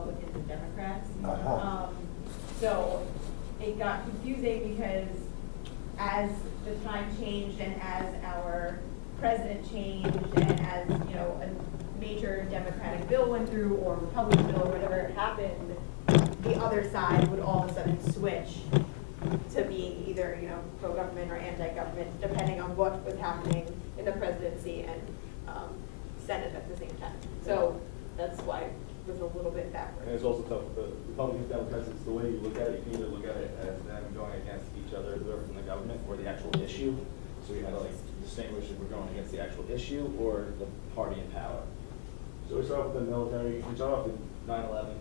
Republicans and Democrats. Uh-huh. So it got confusing because as the time changed and as our president changed and as, you know, a major Democratic bill went through or Republican bill or whatever happened, the other side would all of a sudden switch to being either, you know, pro-government or anti-government, depending on what was happening in the presidency and Senate at the same time. So that's why it was a little bit backwards. And it's also tough with the Republicans, Democrats, it's the way you look at it. You can either look at it as them going against each other, whoever's in the government, or the actual issue. So we had to like distinguish if we're going against the actual issue or the party in power. So we start with the military. We start off with 9/11.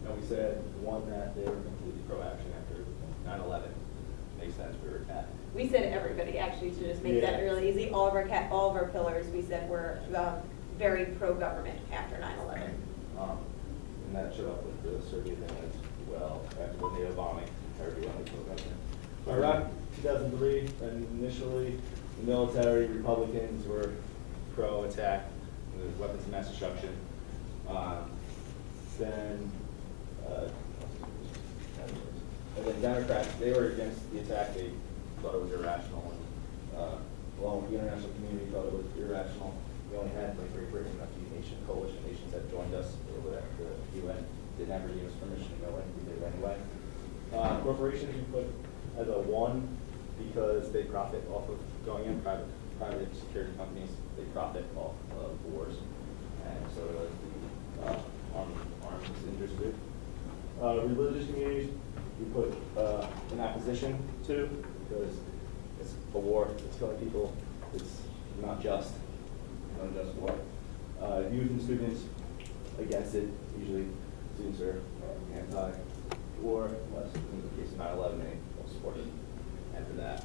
And we said, one, that they were completely pro-action after 9/11. Makes sense, we were attacked. We said everybody, actually, to just make that really easy. All of our pillars, we said were very pro-government after 9/11. And that showed up with the Soviet thing as well, after the NATO bombing, everyone was pro-government. Iraq, 2003, and initially the military Republicans were pro-attack, the weapons of mass destruction. And then Democrats, they were against the attack. They thought it was irrational, and along with the international community, thought it was irrational. We only had like Great Britain and a few coalition nations that joined us, or the UN did never give us permission to go in. We did it anyway. Corporations we put as a 1 because they profit off of going in. Private security companies, they profit off of wars, and so does the arms industry. Religious communities we put in opposition to because it's a war. It's killing people. It's not just. Unjust war. Youth and students against it. Usually students are anti-war, unless in the case of 9/11 they will support it after that.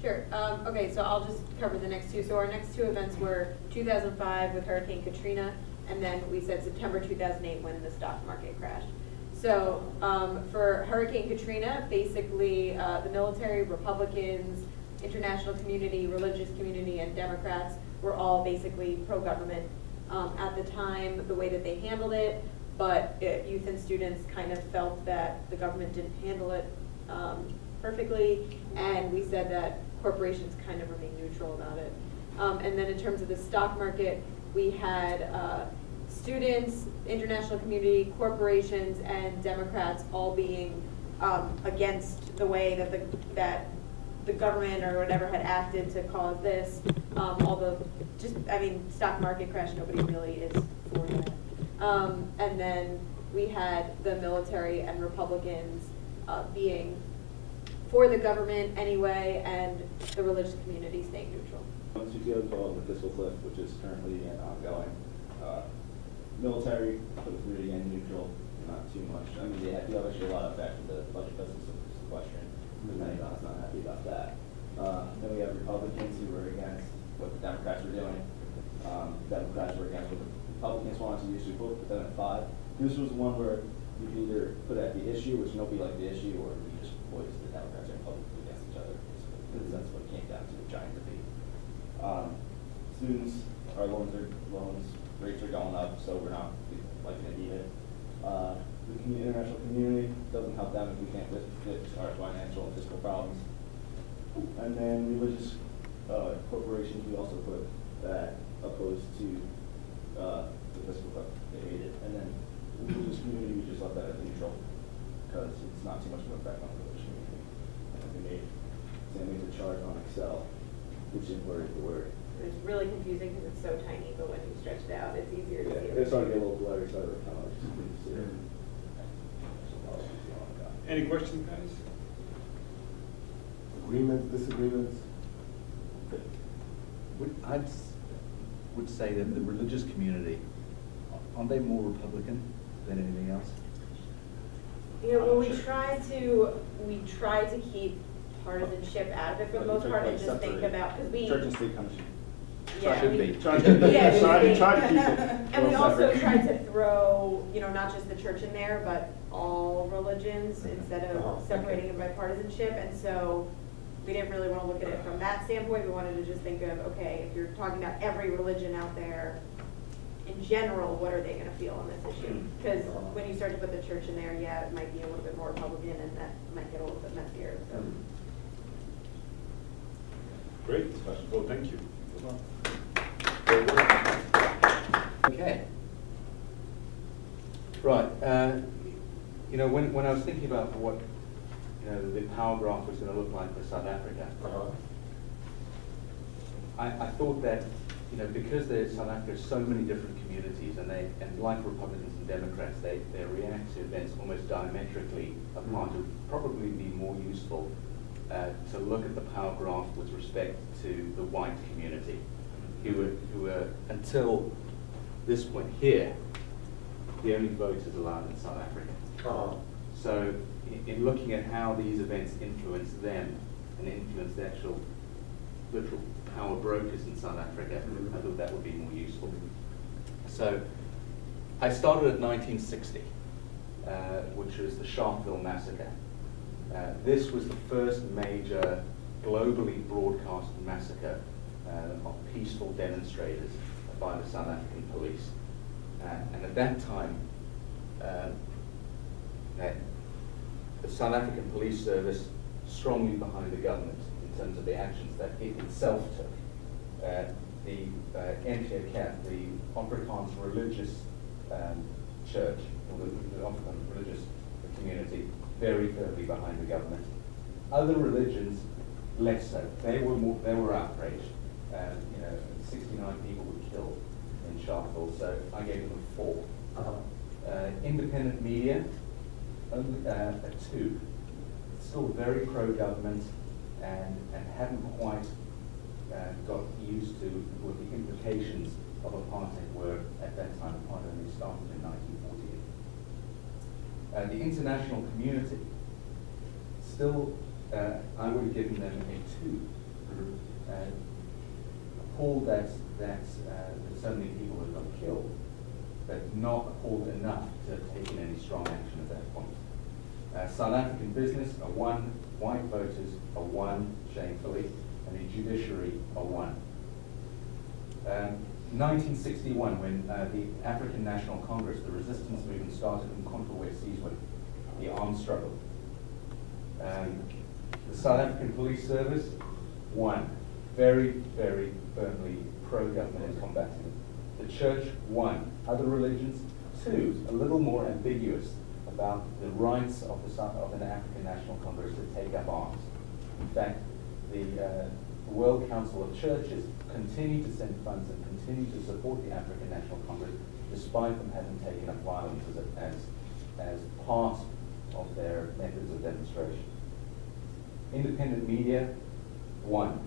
Sure. Okay, so I'll just cover the next two. So our next two events were 2005 with Hurricane Katrina, and then we said September 2008 when the stock market crashed. So for Hurricane Katrina, basically the military, Republicans, international community, religious community, and Democrats were all basically pro-government at the time, the way that they handled it, but youth and students kind of felt that the government didn't handle it perfectly, and we said that corporations kind of remain neutral about it. And then in terms of the stock market, we had students, international community, corporations, and Democrats all being against the way that the government or whatever had acted to cause this. Although, stock market crash, nobody really is for that. And then we had the military and Republicans being for the government anyway, and the religious community staying neutral. Once you go involved with fiscal cliff, which is currently ongoing, military, put it through again, neutral, not too much. I mean, they have actually a lot of effect with the budget deficit question. The Pentagon's not happy about that. Then we have Republicans who were against what the Democrats were doing. Democrats were against what the Republicans wanted to usually put them at 5. This was one where you could either put at the issue, which nobody liked the issue, or you just voice the Democrats and Republicans against each other. Because that's what it came down to, a giant debate. Students, our loans rates are going up, so we're not likely to need it. The international community doesn't help them if we can't fix our financial and fiscal problems. And then religious corporations, we also put that opposed to the fiscal cliff. They hate it. And then the religious community, we just left that as neutral because it's not too much of an effect on the religious community. And we made Sammy's a chart on Excel, which is word for word. It's really confusing because it's so tiny, but when you stretch it out, it's easier to see. It's starting to get a little blurry, so I kind of like to see it. Any questions, guys? Agreements, disagreements? I would say that the religious community, aren't they more Republican than anything else? Yeah, well, we try to keep partisanship out of it for the most part, and just think about, because we church and state kind of yeah, should be. try to keep it. And we also try to throw, not just the church in there, but all religions instead of separating it by partisanship. And so we didn't really want to look at it from that standpoint. We wanted to just think of, okay, if you're talking about every religion out there, in general, what are they gonna feel on this issue? Because when you start to put the church in there, yeah, it might be a little bit more Republican, and that might get a little bit messier, so. Great discussion. Well, thank you. Okay. Right. You know, when I was thinking about what, you know, the power graph was going to look like for South Africa, I thought that, you know, because South Africa has so many different communities, and like Republicans and Democrats, they react to events almost diametrically apart. It would probably be more useful to look at the power graph with respect to the white community, who were until this point here the only voters allowed in South Africa. So in looking at how these events influence them and influence the actual literal power brokers in South Africa, I thought that would be more useful. So I started at 1960, which was the Sharpeville Massacre. This was the first major globally broadcast massacre of peaceful demonstrators by the South African police. And at that time, the South African police service strongly behind the government in terms of the actions that it itself took. The NPK, the Afrikaans religious church, or the Afrikaans religious community, very firmly behind the government. Other religions, less so. They were outraged. You know, 69 people were killed in Sharpeville, so I gave them a 4. Independent media, only a 2. Still very pro-government and hadn't quite got used to what the implications of apartheid were at that time. Apartheid only started in 1948. The international community, still, I would have given them a 2. Appalled that so many people had got killed, but not appalled enough to have taken any strong action at that point. South African business, a 1. White voters, a 1, shamefully, and the judiciary, a 1. 1961, when the African National Congress, the resistance movement, started in Contra-Wesizwe, the armed struggle. The South African Police Service, 1. Very, very firmly pro-government and combating it. The church, 1. Other religions, 2. A little more ambiguous about the rights of an African National Congress to take up arms. In fact, the World Council of Churches continue to send funds and continue to support the African National Congress, despite them having taken up violence as part of their methods of demonstration. Independent media, 1.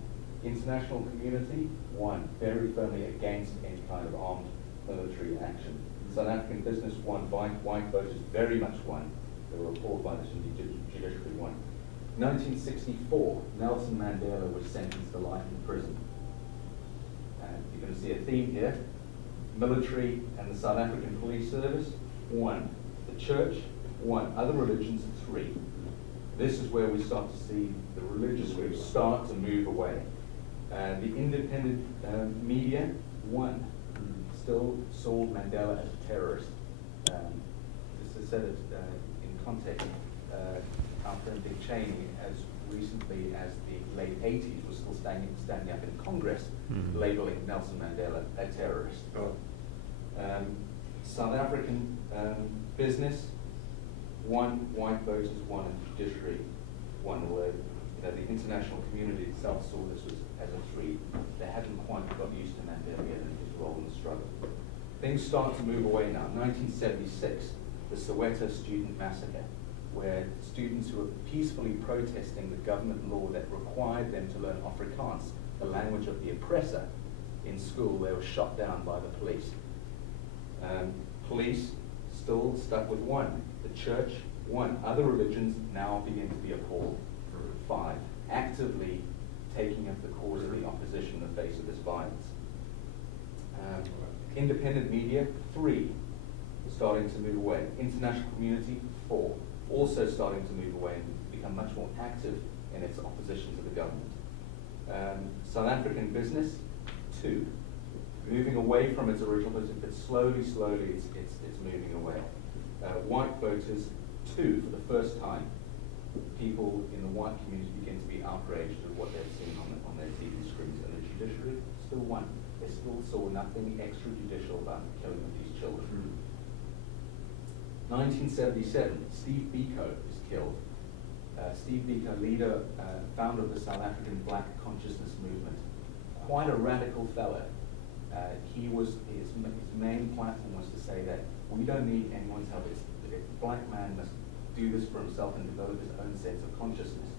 International community, 1. Very firmly against any kind of armed military action. South African business, 1. White voters, very much 1. They were appalled by this in the judiciary, 1. 1964, Nelson Mandela was sentenced to life in prison. And you're going to see a theme here. Military and the South African Police Service, 1. The church, 1. Other religions, 3. This is where we start to see the religious groups start to move away. The independent media, 1. Still saw Mandela as a terrorist. Just to set it in context, our friend Dick Cheney, as recently as the late 80s, was still standing up in Congress, labeling Nelson Mandela a terrorist. South African business, 1. White voters, 1. And judiciary, 1. Although the international community itself saw this as a 3. They hadn't quite got used to Mandela yet and his role in the struggle. Things start to move away now. 1976, the Soweto student massacre, where students who were peacefully protesting the government law that required them to learn Afrikaans, the language of the oppressor, in school, they were shot down by the police. Police still stuck with 1. The church, 1. Other religions now begin to be appalled. 5. Actively taking up the cause of the opposition in the face of this violence. Independent media, 3. Starting to move away. International community, 4. Also starting to move away and become much more active in its opposition to the government. South African business, 2. moving away from its original position, but slowly, it's moving away. White voters, 2, for the first time, people in the white community begin to be outraged at what they've seen on their TV screens, and the judiciary still won. They still saw nothing extrajudicial about the killing of these children. 1977, Steve Biko is killed. Steve Biko, leader, founder of the South African Black Consciousness Movement. Quite a radical fellow. His main platform was to say that we don't need anyone's help. The black man must do this for himself and develop his own sense of consciousness.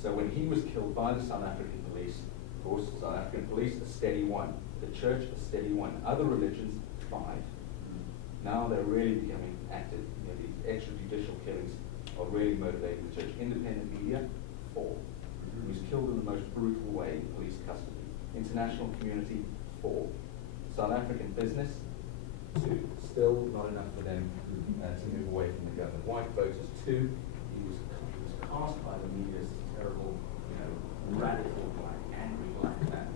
So when he was killed by the South African police, of course, the South African police, a steady 1. The church, a steady 1. Other religions, 5. Now they're really becoming active. You know, these extrajudicial killings are really motivating the church. Independent media, 4. He was killed in the most brutal way in police custody. International community, 4. South African business, 2. Still not enough for them to move away from the government. White voters, 2. He was cast by the media as this terrible, radical black, angry black man.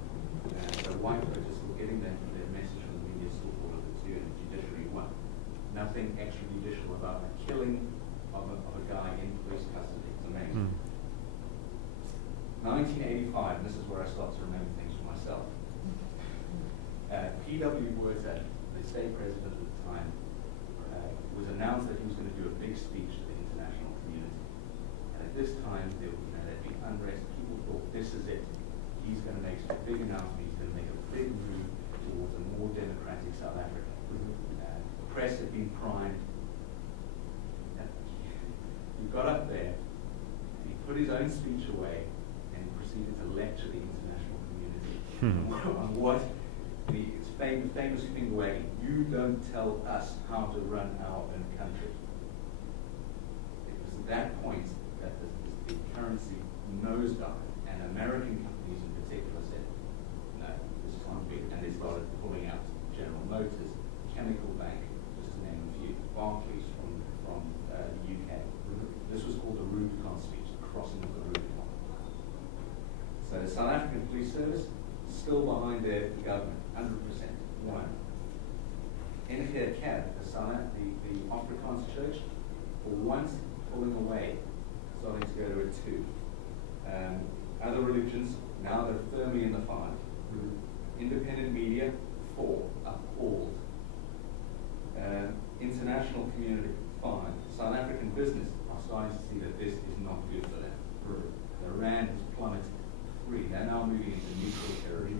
So white voters were getting their message from the media still called it 2, and the judiciary 1. Nothing extrajudicial about the killing of a guy in police custody. It's amazing. 1985, this is where I start to remember things for myself. P.W. Botha, the state president at the time, was announced that he was going to do a big speech to the international community. And at this time, there'd been unrest. People thought, this is it. He's going to make a big announcement. He's going to make a big move towards a more democratic South Africa. The press had been primed. He got up there, he put his own speech away, and proceeded to lecture the international community on what it's famous finger wagging. You don't tell us how to run our own country. It was at that point that the currency nosedived, and American companies in particular said, no, this can't be, and they started pulling out General Motors, Chemical Bank, just to name a few, Barclays from the UK. This was called the Rubicon speech, the crossing of the Rubicon. So the South African Police Service, still behind the government, 100%. 1. In here, the Afrikaans church, for once pulling away, starting to go to a 2. Other religions, now they're firmly in the 5. Independent media, 4, appalled. International community, 5. South African business are starting to see that this is not good for them. The rand has plummeted, 3. They're now moving into neutral territory.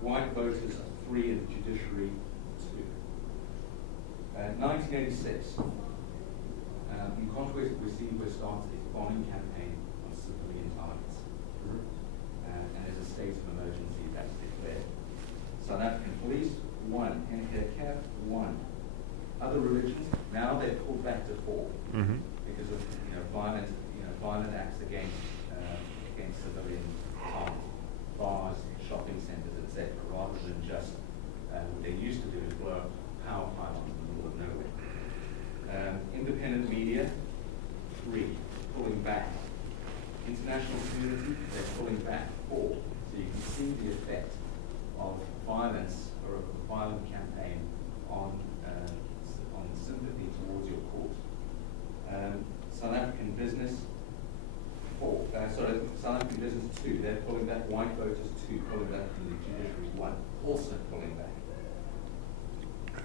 White voters are 3 in the judiciary, 2. 1986, in contrast, we see where starts its bombing campaign on civilian targets. And there's a state of emergency that's declared. South African police, 1. NKK, 1. Other religions, now they're pulled back to 4 because of violent acts against civilian targets, bars, shopping centers, etc. Rather than just what they used to do is blow up power pylons in the middle of nowhere. Independent media, 3, pulling back. International community, they're pulling back, 4. So you can see the effect of violence or a violent campaign on sympathy towards your cause. South African business, 4. South African business, 2. They're pulling back. White voters, 2. Pulling back from the judiciary, 1. Also pulling back.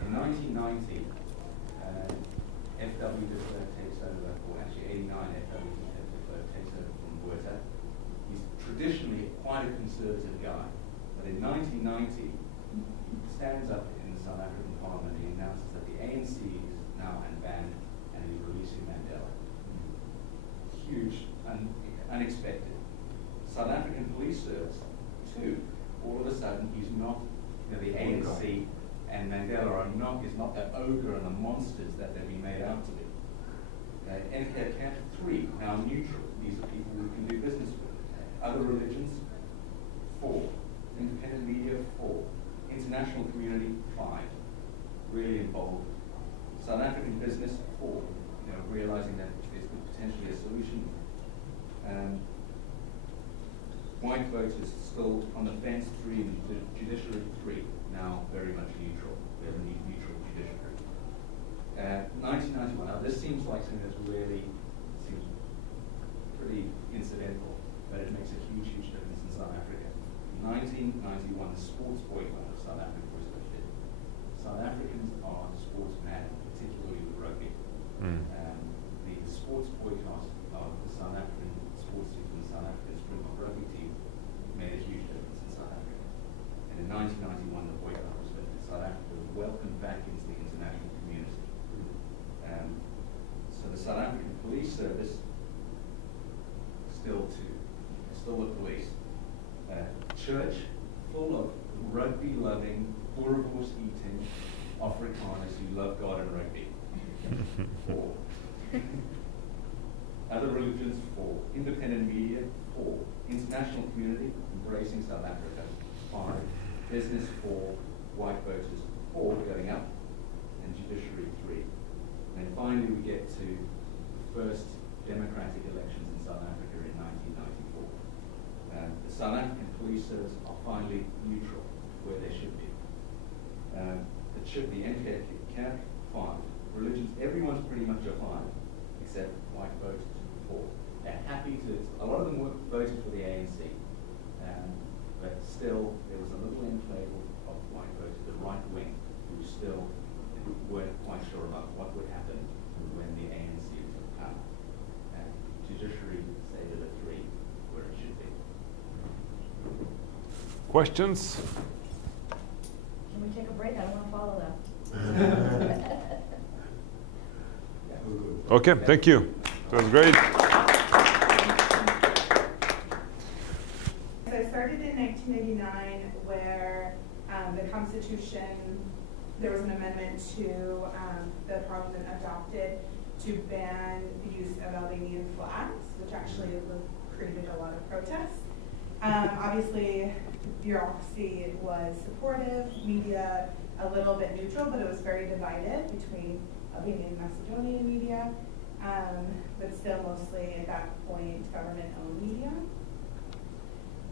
In 1990, F.W. de Klerk takes over, or actually 89, F.W. de Klerk takes over from Botha. He's traditionally quite a conservative guy, but in 1990, he stands up in the South African Parliament and he announces that the ANC is now unbanned and he's releasing Mandela. Huge, unexpected. South African Police Service, 2. All of a sudden, he's not, the ANC and Mandela is not the ogre and the monsters that they've been made out to be. NKK, 3. Now neutral. These are people we can do business with. Other religions, 4. Independent media, 4. International community, 5. Really involved. South African business, 4. Realizing that there's potentially a solution. white voters still on the fence 3, and the judiciary 3, now very much neutral. We have a neutral judiciary. 1991, now this seems like something that's really, seems pretty incidental, but it makes a huge, huge difference in South Africa. In 1991, the sports boycott of South Africa was lifted. South Africans are sports mad, particularly with rugby. The sports boycott of the South African sports team, the South African Springbok rugby team, made a huge difference in South Africa. And in 1991, the boycott was lifted. South Africa was welcomed back into the international community. So the South African Police Service, still the police, church full of rugby-loving, boerewors-eating Afrikaners who love God and rugby. 4. Other religions, 4. Independent media, 4. International community, embracing South Africa, 5. Business, 4. White voters, 4, going up, and judiciary, 3. And then finally we get to the first democratic elections in South Africa in 1994. The South African Police Service are finally neutral, where they should be. It should be NKK, 5. Religions, everyone's pretty much a 5, except white voters, 4. They're happy to, a lot of them voted for the ANC, but still there was a little enclave of white voters, the right wing, who still weren't quite sure about what would happen when the ANC took power. Judiciary stayed at a 3, where it should be. Questions? Can we take a break? I don't want to follow them. Okay, thank you. That was great. So I started in 1989 where the Constitution, there was an amendment to the Parliament adopted to ban the use of Albanian flags, which actually created a lot of protests. Obviously, bureaucracy was supportive, media a little bit neutral, but it was very divided between Albanian and Macedonian media, but still mostly at that point government-owned media.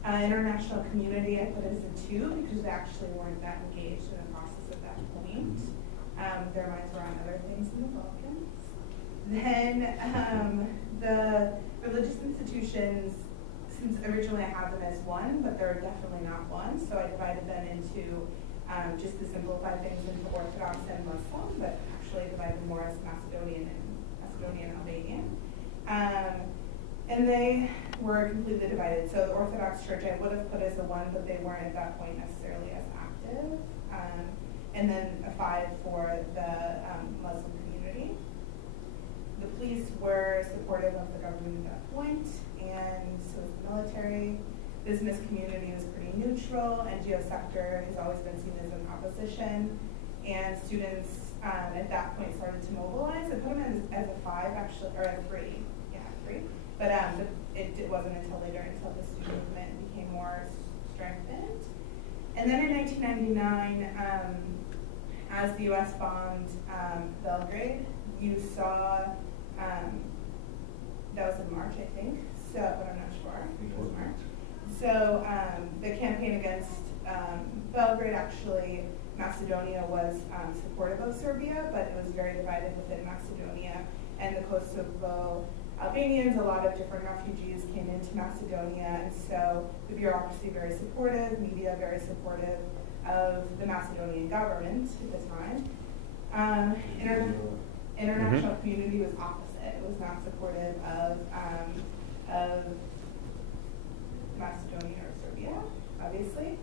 International community I put as a 2 because they actually weren't that engaged in the process at that point. Their minds were on other things in the Balkans. Then the religious institutions, since originally I have them as 1, but they're definitely not 1, so I divided them into, just to simplify things, into Orthodox and Muslim, but actually divided them more as Macedonian and Albanian. And they were completely divided. So the Orthodox Church I would have put as a 1, but they weren't at that point necessarily as active. And then a 5 for the Muslim community. The police were supportive of the government at that point, and so was the military. Business community was pretty neutral, NGO sector has always been seen as an opposition, and students at that point started to mobilize. I put them as a 5 actually, or a 3, yeah, 3. But it wasn't until later, until the student movement became more strengthened. And then in 1999, as the US bombed Belgrade, you saw, that was in March, I think, so, but I'm not sure, I think it was March. So the campaign against Belgrade, actually, Macedonia was supportive of Serbia, but it was very divided within Macedonia and the Kosovo Albanians. A lot of different refugees came into Macedonia, and so the bureaucracy very supportive, media very supportive of the Macedonian government at the time. International community was opposite. It was not supportive of Macedonia or Serbia, obviously.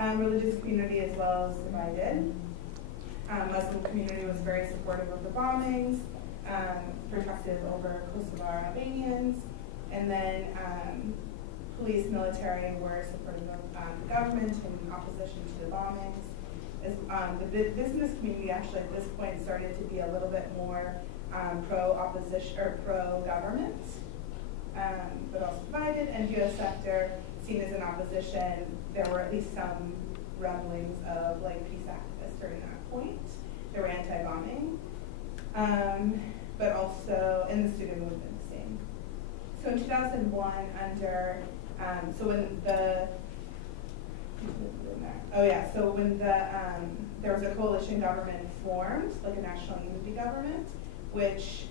Religious community as well as divided. Muslim community was very supportive of the bombings, protective over Kosovar Albanians, and then police, military were supportive of the government in opposition to the bombings. The business community actually at this point started to be a little bit more pro-opposition or pro-government, but also divided. NGO sector seen as an opposition. There were at least some rumblings of like peace activists during that point. They were anti-bombing, but also in the student movement the same. So in 2001, under So when the there was a coalition government formed, like a national unity government, which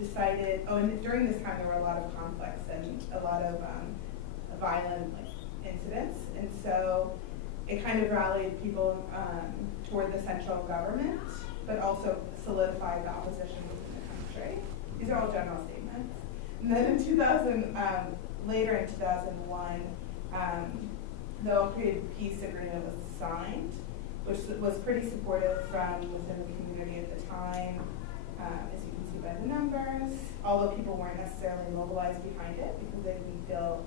decided, and during this time there were a lot of conflicts and a lot of violent incidents, and so it kind of rallied people toward the central government, but also solidified the opposition within the country. These are all general statements. And then in later in 2001, the All Created Peace Agreement was signed, which was pretty supportive from within the community at the time, as you can see by the numbers, although people weren't necessarily mobilized behind it because they didn't feel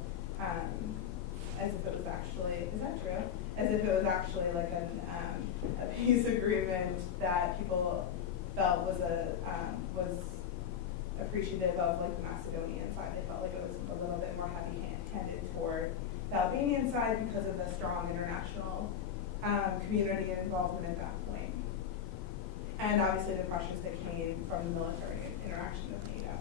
as if it was actually, is that true? As if it was actually like a peace agreement that people felt was appreciative of, like the Macedonian side. They felt like it was a little bit more heavy-handed toward the Albanian side because of the strong international community involvement at that point. And obviously the pressures that came from the military interaction with NATO.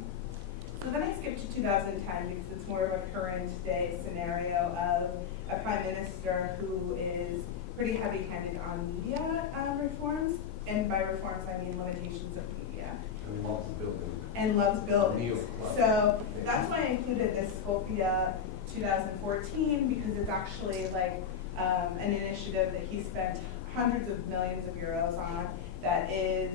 So then I skipped to 2010 because it's more of a current day scenario of a prime minister who is pretty heavy-handed on media reforms. And by reforms, I mean limitations of media. And loves building. And loves buildings. So that's why I included this Skopje 2014 because it's actually like an initiative that he spent hundreds of millions of euros on that is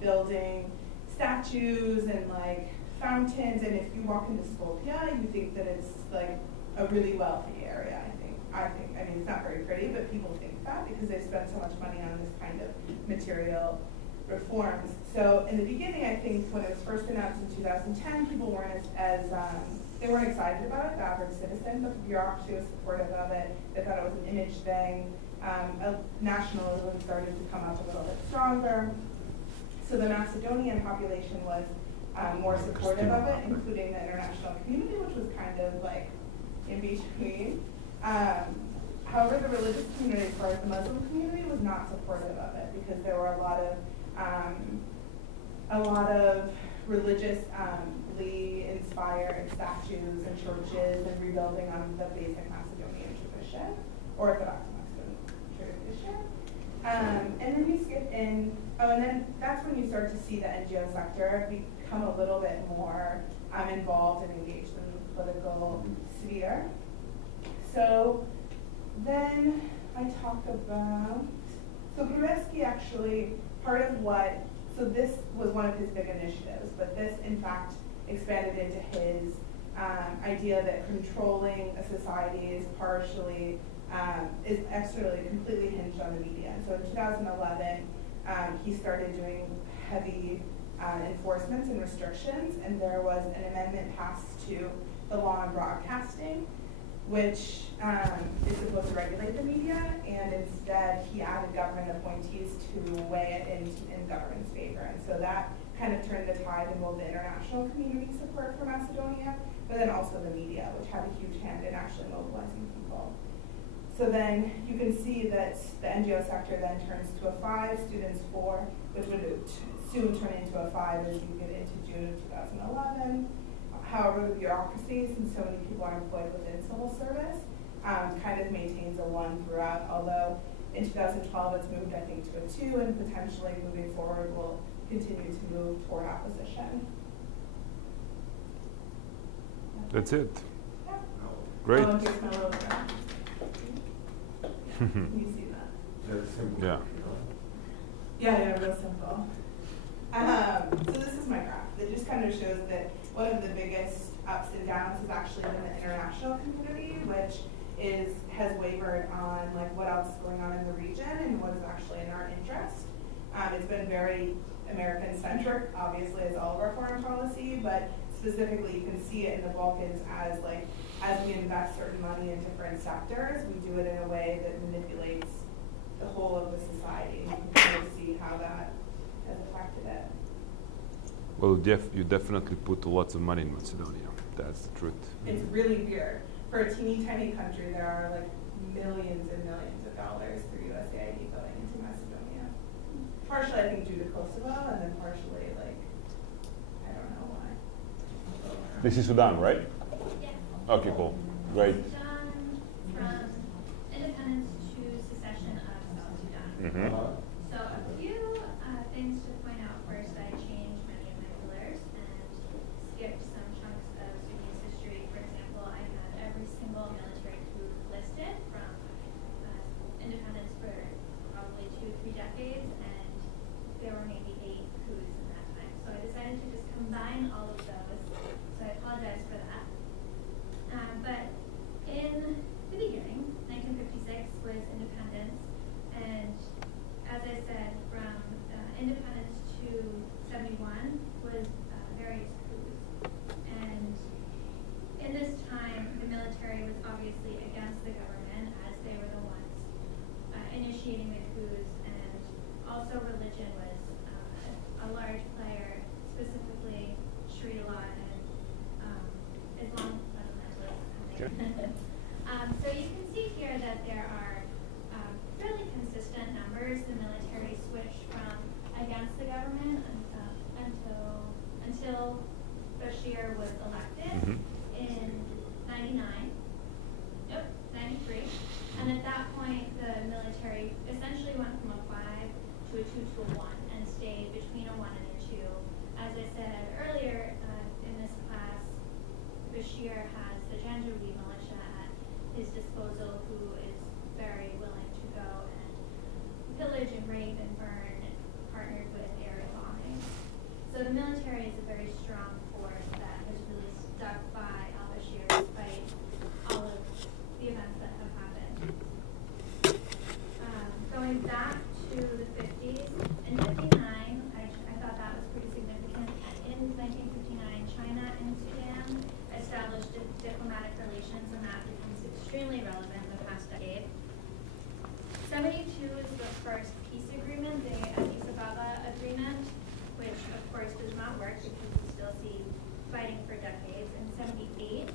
building statues and like fountains. And if you walk into Skopje, you think that it's like a really wealthy area, I mean, it's not very pretty, but people think that because they spend so much money on this kind of material reforms. So in the beginning, I think when it was first announced in 2010, people weren't as they weren't excited about it, the average citizen, but the bureaucracy was supportive of it. They thought it was an image thing. Nationalism started to come up a little bit stronger. So the Macedonian population was more supportive of it, including the international community, which was kind of like in between. However, the religious community, as far as the Muslim community, was not supportive of it because there were a lot of religiously inspired statues and churches and rebuilding on the basic Macedonian tradition, Orthodox Macedonian tradition. And then you skip in, and then that's when you start to see the NGO sector become a little bit more involved and engaged in the political sphere. So then I talk about, so Gruevski actually, part of what, so this was one of his big initiatives, but this in fact expanded into his idea that controlling a society is partially, is externally completely hinged on the media. And so in 2011, he started doing heavy enforcements and restrictions, and there was an amendment passed to the law on broadcasting, which is supposed to regulate the media, and instead he added government appointees to weigh it in government's favor. And so that kind of turned the tide in both the international community support for Macedonia, but then also the media, which had a huge hand in actually mobilizing people. So then you can see that the NGO sector then turns to a 5, students 4, which would soon turn into a 5 as you get into June of 2011. However, the bureaucracy, since so many people are employed within civil service, kind of maintains a 1 throughout, although in 2012 it's moved, I think, to a 2, and potentially moving forward will continue to move toward opposition. That's it. Yeah. Great. Here's my little graph. Can you see that? Very simple. Yeah. Yeah, real simple. So this is my graph. It just kind of shows that one of the biggest ups and downs has actually been the international community, which has wavered on like what else is going on in the region and what is actually in our interest. It's been very American-centric, obviously, as all of our foreign policy, but specifically you can see it in the Balkans as like, as we invest certain money in different sectors, we do it in a way that manipulates the whole of the society. And you can kind of see how that has affected it. Well, you definitely put lots of money in Macedonia. That's the truth. It's really weird. For a teeny tiny country, there are like millions and millions of dollars through USAID going into Macedonia. Partially, I think, due to Kosovo, and then partially, like, I don't know why. This is Sudan, right? Yes. Okay, cool. Right. Sudan, from independence to secession of South Sudan. Mm-hmm. So a few things to point out. First, I changed many of my pillars and skipped some chunks of Sudanese history. For example, I had every single military coup listed from independence for probably 2-3 decades, and there were maybe 8 coups in that time. So I decided to just combine all of those. So I apologize for that. But in the beginning, 1956 was independence, and as I said, from independence to 71 was various coups. And in this time, the military was obviously against the government, as they were the ones initiating the coups, and also religion was a large player, specifically Sharia law and Islam fundamentalists. Okay. So you can see here that there are fairly consistent numbers. The military switched from against the government until Bashir was elected in 93. And at that point, the military essentially went from a 5 to a 2 to a 1 and stayed between a 1 and a 2. As I said earlier in this class, Bashir has the Janjaweed militia at his disposal, who is very willing to go and pillage and rape and burn, partnered with air bombing. So the military is a very strong force that has really stuck by al-Bashir despite all of the events that have happened. Going back to the 50s, in 59, I thought that was pretty significant. In 1959, China and Sudan established diplomatic relations, and that becomes extremely relevant in the past decade. 72 is the first peace agreement, the Addis Ababa agreement, which of course does not work because we still see fighting for decades. In 78,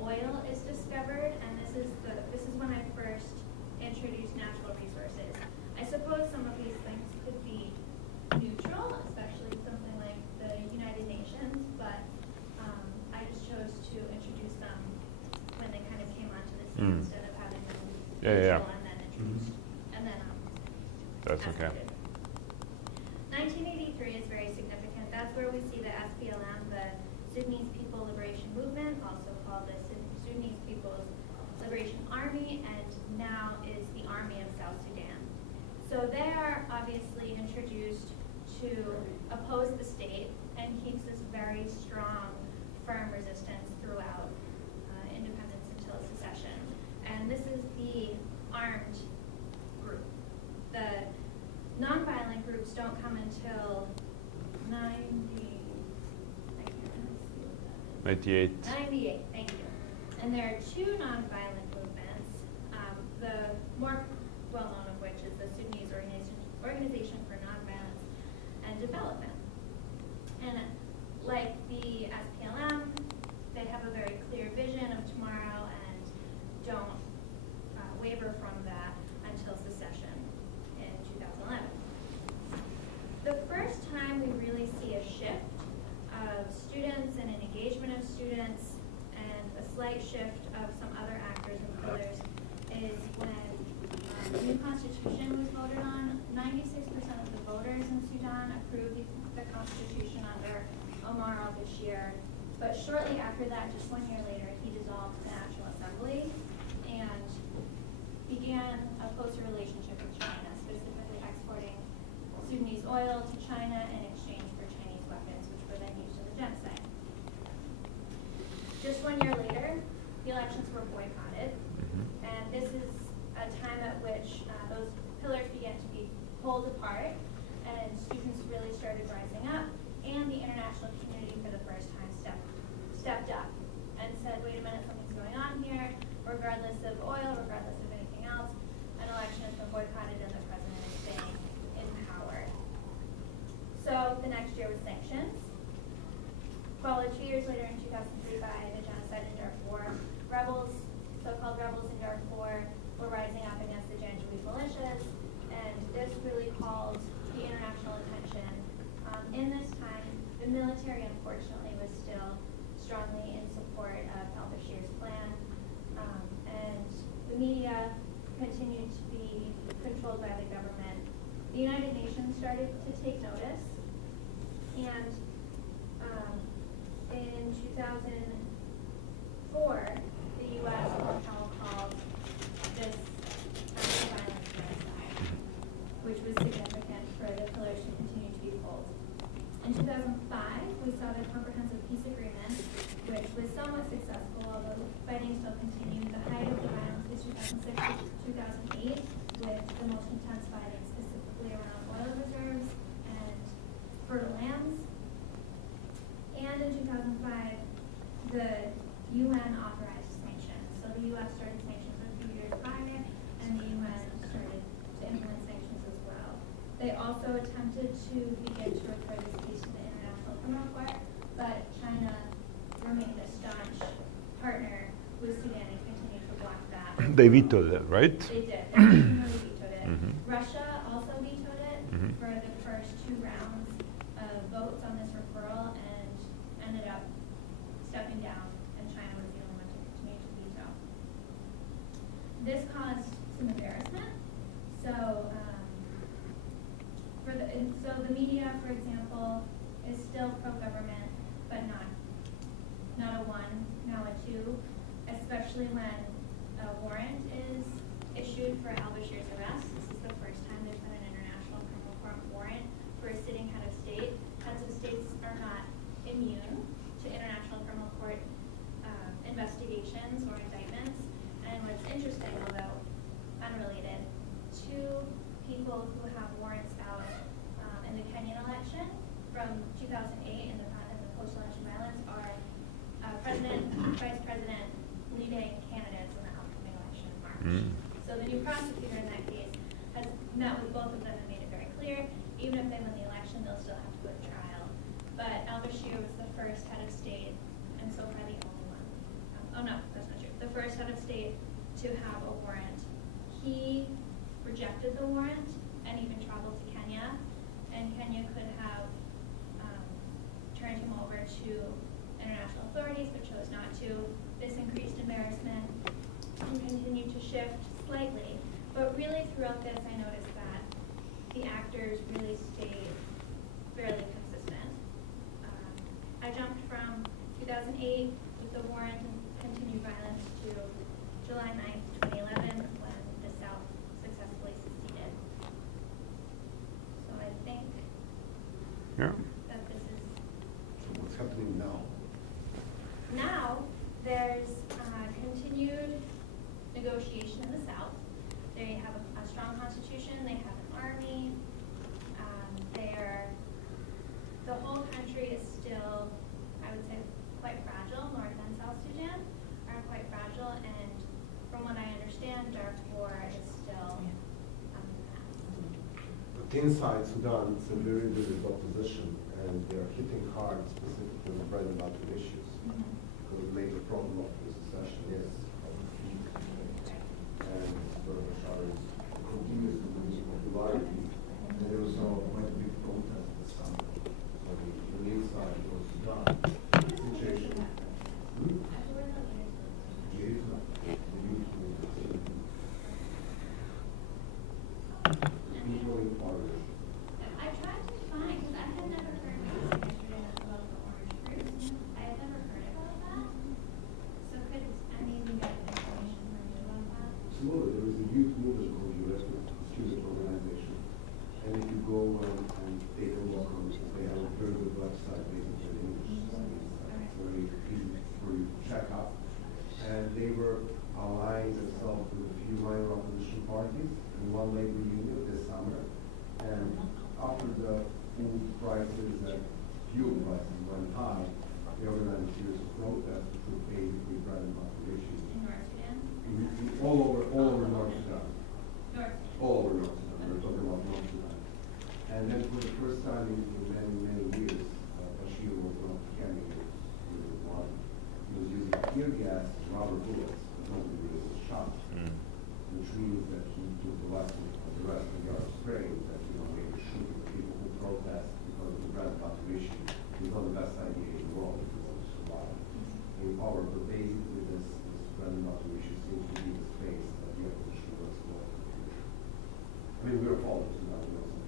oil is discovered, and this is when I first introduced natural resources. I suppose some of these things could be neutral, especially something like the United Nations, but I just chose to introduce them when they kind of came onto the scene instead of having them neutral and then introduced. And then That's okay. escalated. 1983 is very significant. That's where we see the SPLM, the Sudanese People Liberation Movement, also called the Sudanese People's Liberation Army, and now is the Army of South Sudan. So they are obviously introduced to oppose the state and keeps this very strong, firm resistance throughout independence until secession. And this is the armed group. The nonviolent groups don't come until 98. 98, thank you. And there are 2 nonviolent movements, the more well-known of which is the Sudanese Organization for Nonviolence and Development. And like the SPLM, they have a very clear vision of tomorrow and don't waver from that until secession in 2011. The first time we really see a shift of students and an engagement of students and a slight shift of some other actors and pillars is when the new constitution was voted on. 96% of the voters in Sudan approved the constitution under Omar al-Bashir, but shortly after that, just 1 year later, he dissolved the National Assembly and began a closer relationship with China, specifically exporting Sudanese oil to China in exchange for Chinese weapons, which were then used in the genocide. Just 1 year later, the elections were boycotted, and this is a time at which those pillars began to be pulled apart, and students really started rising up, and the international community for the first time stepped up and said, wait a minute, something's going on here, regardless of oil, regardless of anything else, an election has been boycotted and the president is staying in power. So the next year was sanctions, followed 2 years later in 2003 by the genocide in Darfur. Rebels, so-called rebels in Darfur, were rising up against the Janjaweed militias, and this really called the international attention. In this time, the military, unfortunately, was still strongly in support of al-Bashir's plan. the United Nations started to take notice, and in 2004, the U.S. called this violence genocide, which was significant for the pillars to continue to be pulled. In 2005, we saw the Comprehensive Peace Agreement, which was somewhat successful, although fighting still continued. The height of the violence was 2006 to 2008, with the most intense fighting specifically around oil reserves and fertile lands. And in 2005, the UN authorized sanctions. So the U.S. started sanctions a few years prior, and the UN started to implement sanctions as well. They also attempted to begin to refer this case to the International Criminal Court, but China remained a staunch partner with Sudan and continued to block that. They vetoed it, right? They did. They definitely vetoed it. Mhm. Russia also vetoed it for the first 2 rounds of votes on this referral and ended up stepping down, and China was the only one to continue to veto. This caused some embarrassment. So, so the media, for example, is still pro-government, but not a 1, now a 2, especially when a warrant is issued for al-Bashir's arrest. This is the first time there's been an international criminal court warrant for a sitting head of state. Heads of states are not immune to international criminal court investigations or indictments. And what's interesting, although unrelated, 2 people who have warrants out in the Kenyan election from 2008 in the post-election violence are president, vice president, leading candidates in the upcoming election in March. So the new prosecutor in that case has met with both of them and made it very clear, even if they win the election, they'll still have to go to trial. But al-Bashir was the first head of state, and so far the only one. Oh no, that's not true. The first head of state to have a warrant. He rejected the warrant and even traveled to Kenya, and Kenya could have turned him over to international authorities, but chose not to. This increased embarrassment and continued to shift slightly. But really throughout this, I noticed that the actors really stayed fairly consistent. I jumped from 2008 with the warrant and continued violence to July 9th, 2011, when the South successfully seceded. So I think that this is... What's happening now? Now, there's continued negotiation in the South. They have a strong constitution, they have an army, the whole country is still, I would say, quite fragile. North and South Sudan are quite fragile, and from what I understand, Darfur is still But inside Sudan, it's a very vivid opposition, and they're hitting hard specifically on the bread and butter issues. Because the major problem of the secession is and Bashar is continues to lose popularity. And there was quite a big protest this summer. So the inside was Sudan. The situation. I tried to find, because I had never heard yesterday about the orange fruits. I had never heard about that. So could any of you get information from me about that? Absolutely. There is a youth movement called U.S. Student Organization. And if you go and take a look on it, they have a very good website basically in English. It's very easy for you to check out. And they were allying themselves with a few minor opposition parties and one labor union this summer. And after the food prices and fuel prices went high, they organized a series of protests which were basically bread and butter issues. In North Sudan? All over North Sudan. North. All over North Sudan. We're talking about North Sudan. And then for the first time in many, many years, Bashir was not carrying with one. He was using tear gas and rubber bullets, but nobody really was shot. Which means that he took the lesson of the rest of the Arab Spring, that maybe shooting the people who protest because of the bread and butter issue is not the best idea in the world if you want to survive in power. But basically this bread and butter issue seems to be the space that the opposition wants to go in the future. I mean, we're following Sudan, we know some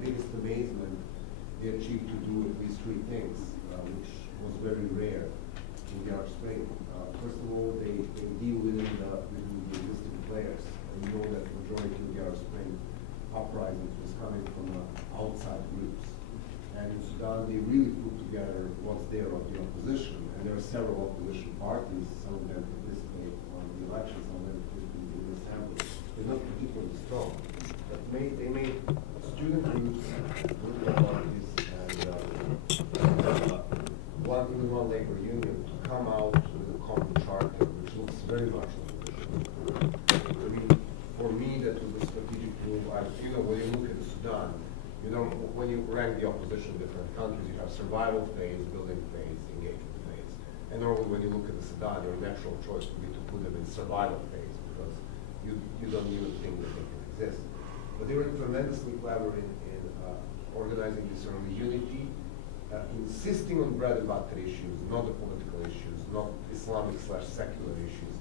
biggest amazement, they achieved to do at least three things, which was very rare in the Arab Spring. First of all, they deal within the existing players. And you know that the majority of the Arab Spring uprisings was coming from outside groups. And in Sudan, they really put together what's there of the opposition. And there are several opposition parties, some of them participate on the elections, some of them participate in the assembly. They're not particularly strong. But they made student groups, political parties, and one labor union to come out with a common charter, which looks very much like I mean, for me, that was a strategic move. When you look at Sudan, when you rank the opposition in different countries, you have survival phase, building phase, engagement phase. And normally when you look at the Sudan, your natural choice would be to put them in survival phase because you don't even think that they can exist. But they were tremendously clever in organizing this early unity, insisting on bread and butter issues, not the political issues, not Islamic/secular issues,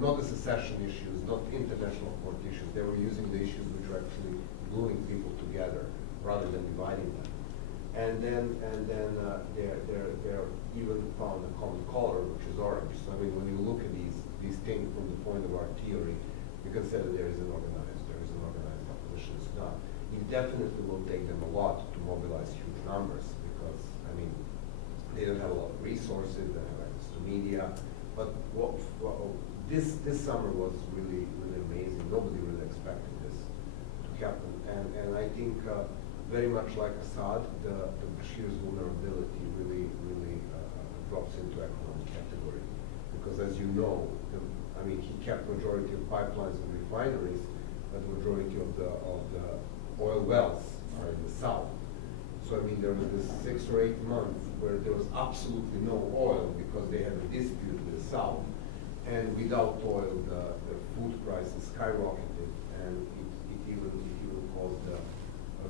not the secession issues, not international court issues. They were using the issues which were actually gluing people together rather than dividing them. And then they're even found a common color, which is orange. So I mean, when you look at these things from the point of our theory, you can say that there is an organized opposition in Sudan. It definitely will take them a lot to mobilize huge numbers because I mean, they don't have a lot of resources, they don't have access to media. But this summer was really amazing. Nobody really expected this to happen, and I think very much like Assad, the Bashir's vulnerability really drops into economic category, because as you know, he kept majority of pipelines and refineries, but the majority of the oil wells are in the south. So I mean, there was this 6 or 8 months where there was absolutely no oil because they had a dispute with the south. And without oil, the food prices skyrocketed, and it even caused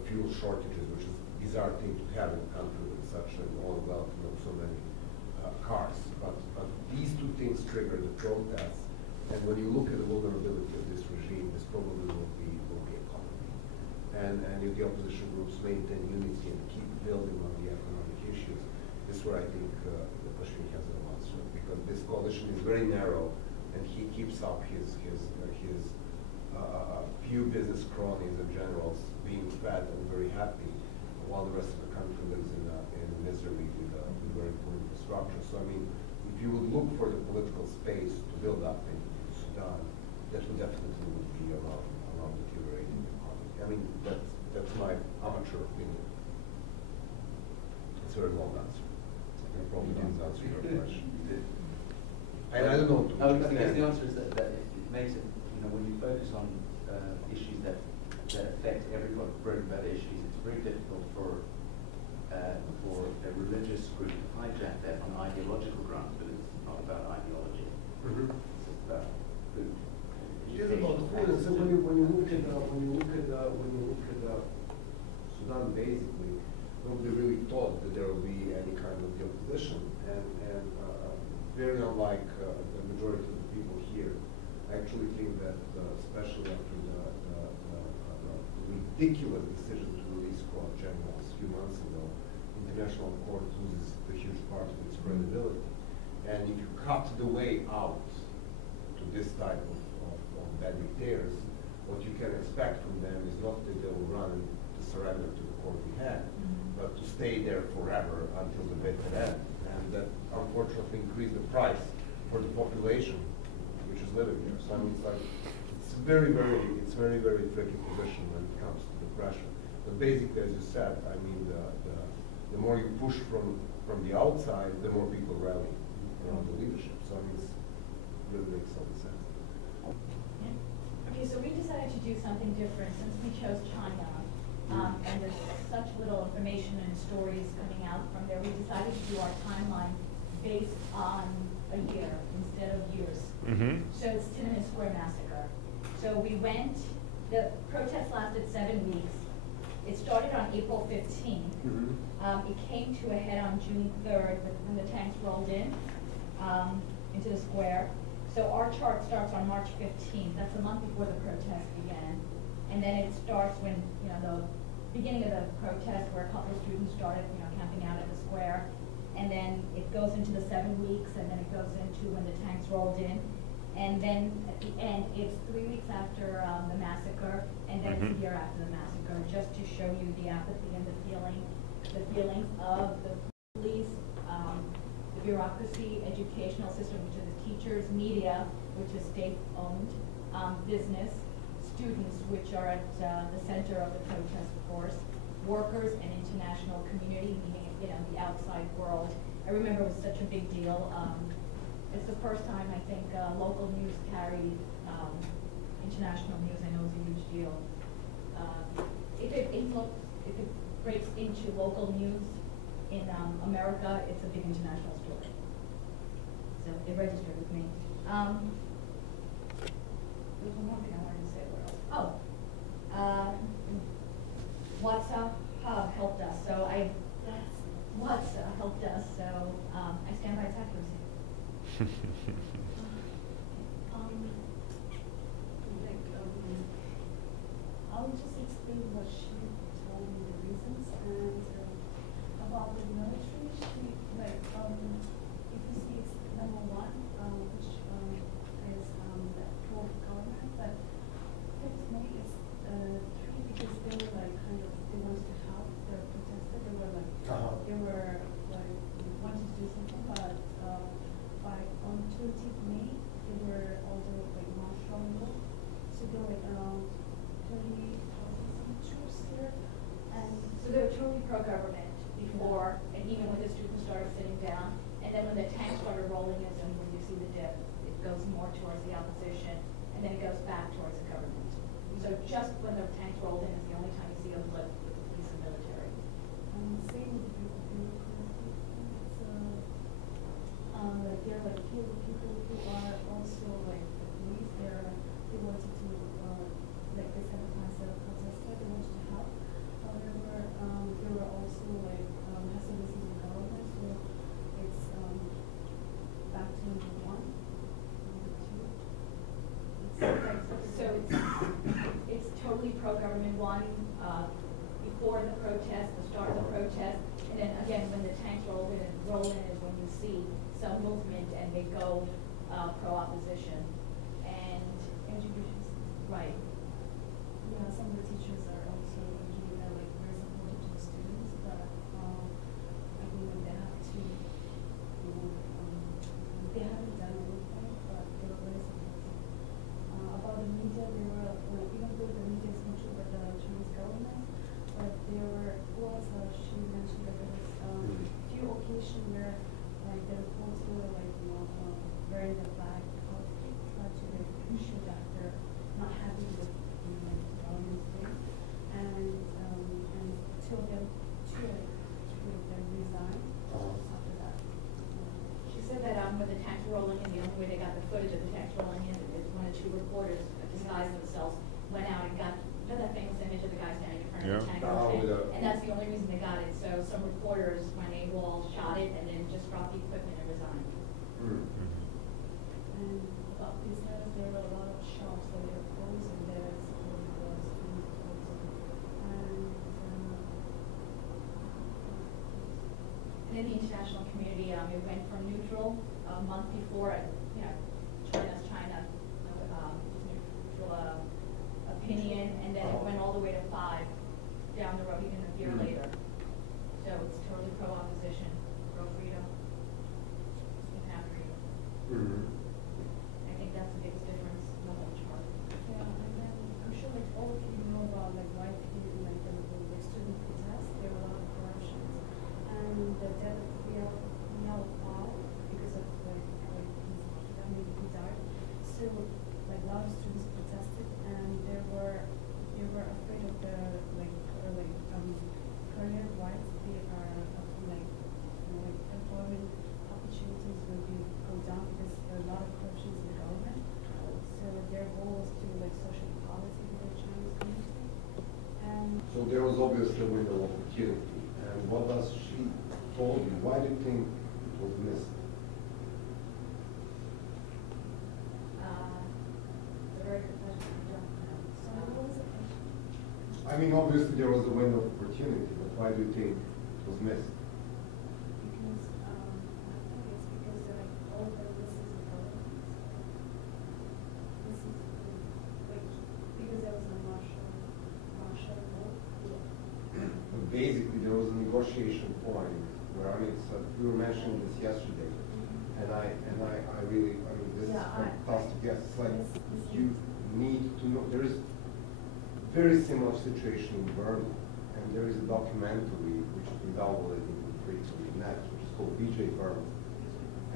fuel shortages, which is a bizarre thing to have in a country with such an oil wealth and so many cars. But these two things triggered the protests, and when you look at the vulnerability of this regime, this probably will be a common thing. And if the opposition groups maintain unity and keep building on the economic issues, this is where I think the Bashir has an answer, because this coalition is very narrow, and he keeps up his few business cronies and generals being fed and very happy, while the rest of the country lives in misery with very poor infrastructure. So I mean, if you would look for the political space to build up in Sudan, that would definitely be around deteriorating the economy. I mean, that's my amateur opinion. It's a very long answer. I probably didn't answer your question. And I don't know. I guess the answer is that it makes it, when you focus on issues that affect everyone, bread and butter issues, it's very difficult for a religious group to hijack that on ideological grounds, but it's not about ideology. Mm-hmm. It's about food. It is about food. And so when you look at Sudan, basically, nobody really thought that there would be any kind of the opposition, and very unlike the majority of the people here. I actually think that, especially after the ridiculous decision to release squad generals a few months ago, international court loses a huge part of its credibility. And if you cut the way out to this type of bad dictators, what you can expect from them is not that they will run to surrender to the court we had, but to stay there forever until the bitter end. And that unfortunately increased the price for the population which is living here. So I mean, it's very tricky position when it comes to the pressure. But basically, as you said, I mean, the more you push from the outside, the more people rally around the leadership. So I mean, it really makes some sense. Okay, so we decided to do something different since we chose China, and there's such little information and stories coming out from there. We decided to do our timeline based on a year instead of years. So it's Tiananmen Square massacre. So we went. The protest lasted 7 weeks. It started on April 15th. It came to a head on June 3rd when the tanks rolled in into the square. So our chart starts on March 15th. That's a month before the protest began. And then it starts when the beginning of the protest where a couple of students started, camping out at the square. And then it goes into the 7 weeks, and then it goes into when the tanks rolled in. And then at the end, it's 3 weeks after the massacre, and then it's a year after the massacre, just to show you the apathy and the feelings of the police, the bureaucracy, educational system, which is the teachers, media, which is state-owned, business, students, which are at the center of the protest, of course, workers and international community, meaning the outside world. I remember it was such a big deal. It's the first time I think local news carried international news. I know it was a huge deal. If it breaks into local news in America, it's a big international story. So it registered with me. There's one more thing I wanted to say. What else? WhatsApp helped us. So WhatsApp helped us. So I stand by its accuracy. I'll just explain what she told me, the reasons, and about the military. She if you see, it's number one, which is the pro-government, but 5th May is 3 because they were they wanted to help the protesters. They were wanted to do something, but on 20th May they were also martial law, so there were around 30,000 troops here, and So they were totally pro-government before, and even when the students started sitting down, and then when the tanks started rolling in, and when you see the dip, it goes more towards the opposition, and then it goes back towards the government. So just when the tanks rolled in is the only time you see a blip with the police and military. same with the bureaucracy. It's there are few people who are also the police. They wanted to they sabotage the protester. They wanted to help. However, there were also hustling in the government. So it's back to number one, number two. So it's totally pro-government one, before the protest, the start of the protest, and then again, when the tanks roll in is when you see some movement and they go pro-opposition. And Education system. right. Yeah, some of the teachers are also usually very supportive to the students, but I think when they have to, they haven't done anything, but they were very supportive. About the media, they were even though the media is controlled by the Chinese government, but there was she mentioned that there was few occasions where the reports were wearing the flag outfit, try to show that they're not happy with the government's thing, and two of them resigned after that. She said that when the tanks were rolling in, the only way they got the footage of the tanks rolling in is one or two reporters disguised themselves, went out and got that famous image of the guy standing in front of the tank. And that's the only reason they got it. So some reporters, when they all shot it and then just dropped the equipment and resigned. And about these letters, there were a lot of shops that were closed, and there was students closing. And in the international community, it went from neutral a month before, China's China, neutral opinion, and then it went all the way to 5 down the road, even a year later. So it's totally pro-opposition, pro-freedom, even after freedom. I think that's the biggest difference in the whole chart. Yeah, and then I'm sure all of you know about why people the student protests. There were a lot of corruptions, and the death we have now filed because of he died. So a lot of students protested, and they were afraid of the career rights. They are employment opportunities will go down because there are a lot of corruption in the government. So their goal was to social policy with the Chinese community. And So there was obviously a window of opportunity. And what does she told you? Why do you think it was missed? It's a very good question. I don't know. so what was the question? I I mean, obviously there was a window of opportunity, but why do you think it was missed? Because, I think it's because they're like, oh, but this is a government. This is, like, because there was a martial law. But basically, there was a negotiation point where, I mean, so we were mentioning this yesterday, and I really, I mean, this is fantastic. Yes, it's like you need to know. There is very similar situation in Burma, and there is a documentary which you can download it in free from the net, which is called BJ Burma,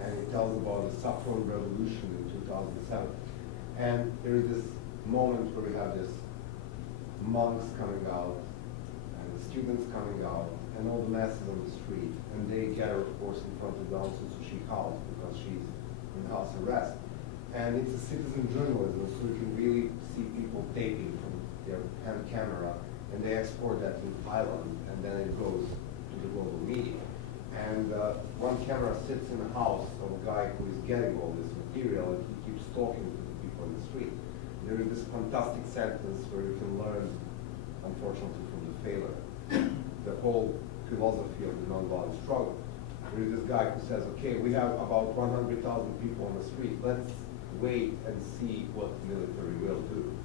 and it tells about the Saffron Revolution in 2007. And there is this moment where we have this monks coming out, and the students coming out, and all the masses on the street, and they gather, of course, in front of the Aung San Suu Kyi house because she's in house arrest. And it's a citizen journalism, so you can really see people taping from their hand camera, and they export that to Thailand, and then it goes to the global media. And one camera sits in the house of a guy who is getting all this material, and he keeps talking to the people in the street. There is this fantastic sentence where you can learn, unfortunately, from the failure, the whole philosophy of the nonviolent struggle. There is this guy who says, okay, we have about 100,000 people on the street. Let's wait and see what the military will do.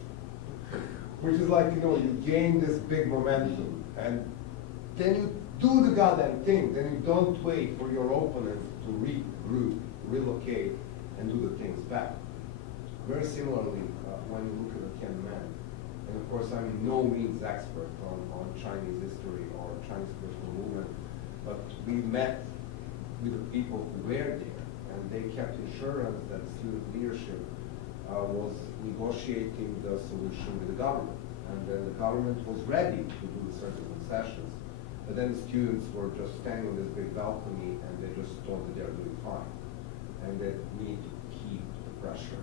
Which is like, you know, you gain this big momentum, and then you do the goddamn thing. Then you don't wait for your opponent to regroup, relocate, and do the things back. Very similarly, when you look at the Tiananmen, and of course I'm no means expert on Chinese history or Chinese political movement, but we met with the people who were there, and they kept assurance that student leadership was negotiating the solution with the government. And then the government was ready to do certain concessions, but then the students were just standing on this big balcony, and they just thought that they're doing fine, and they need to keep the pressure.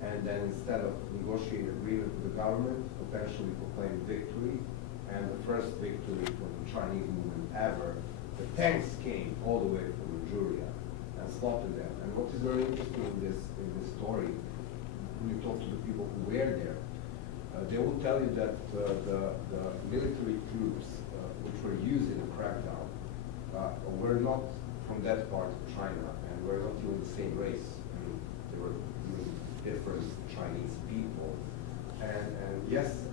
And then instead of negotiating agreement with the government, potentially proclaim victory, and the first victory for the Chinese movement ever, the tanks came all the way from Manchuria and slaughtered them. And what is very interesting in this story, when you talk to the people who were there, they will tell you that the military troops which were used in the crackdown were not from that part of China, and were not even the same race. I mean, they were even different Chinese people. And yes,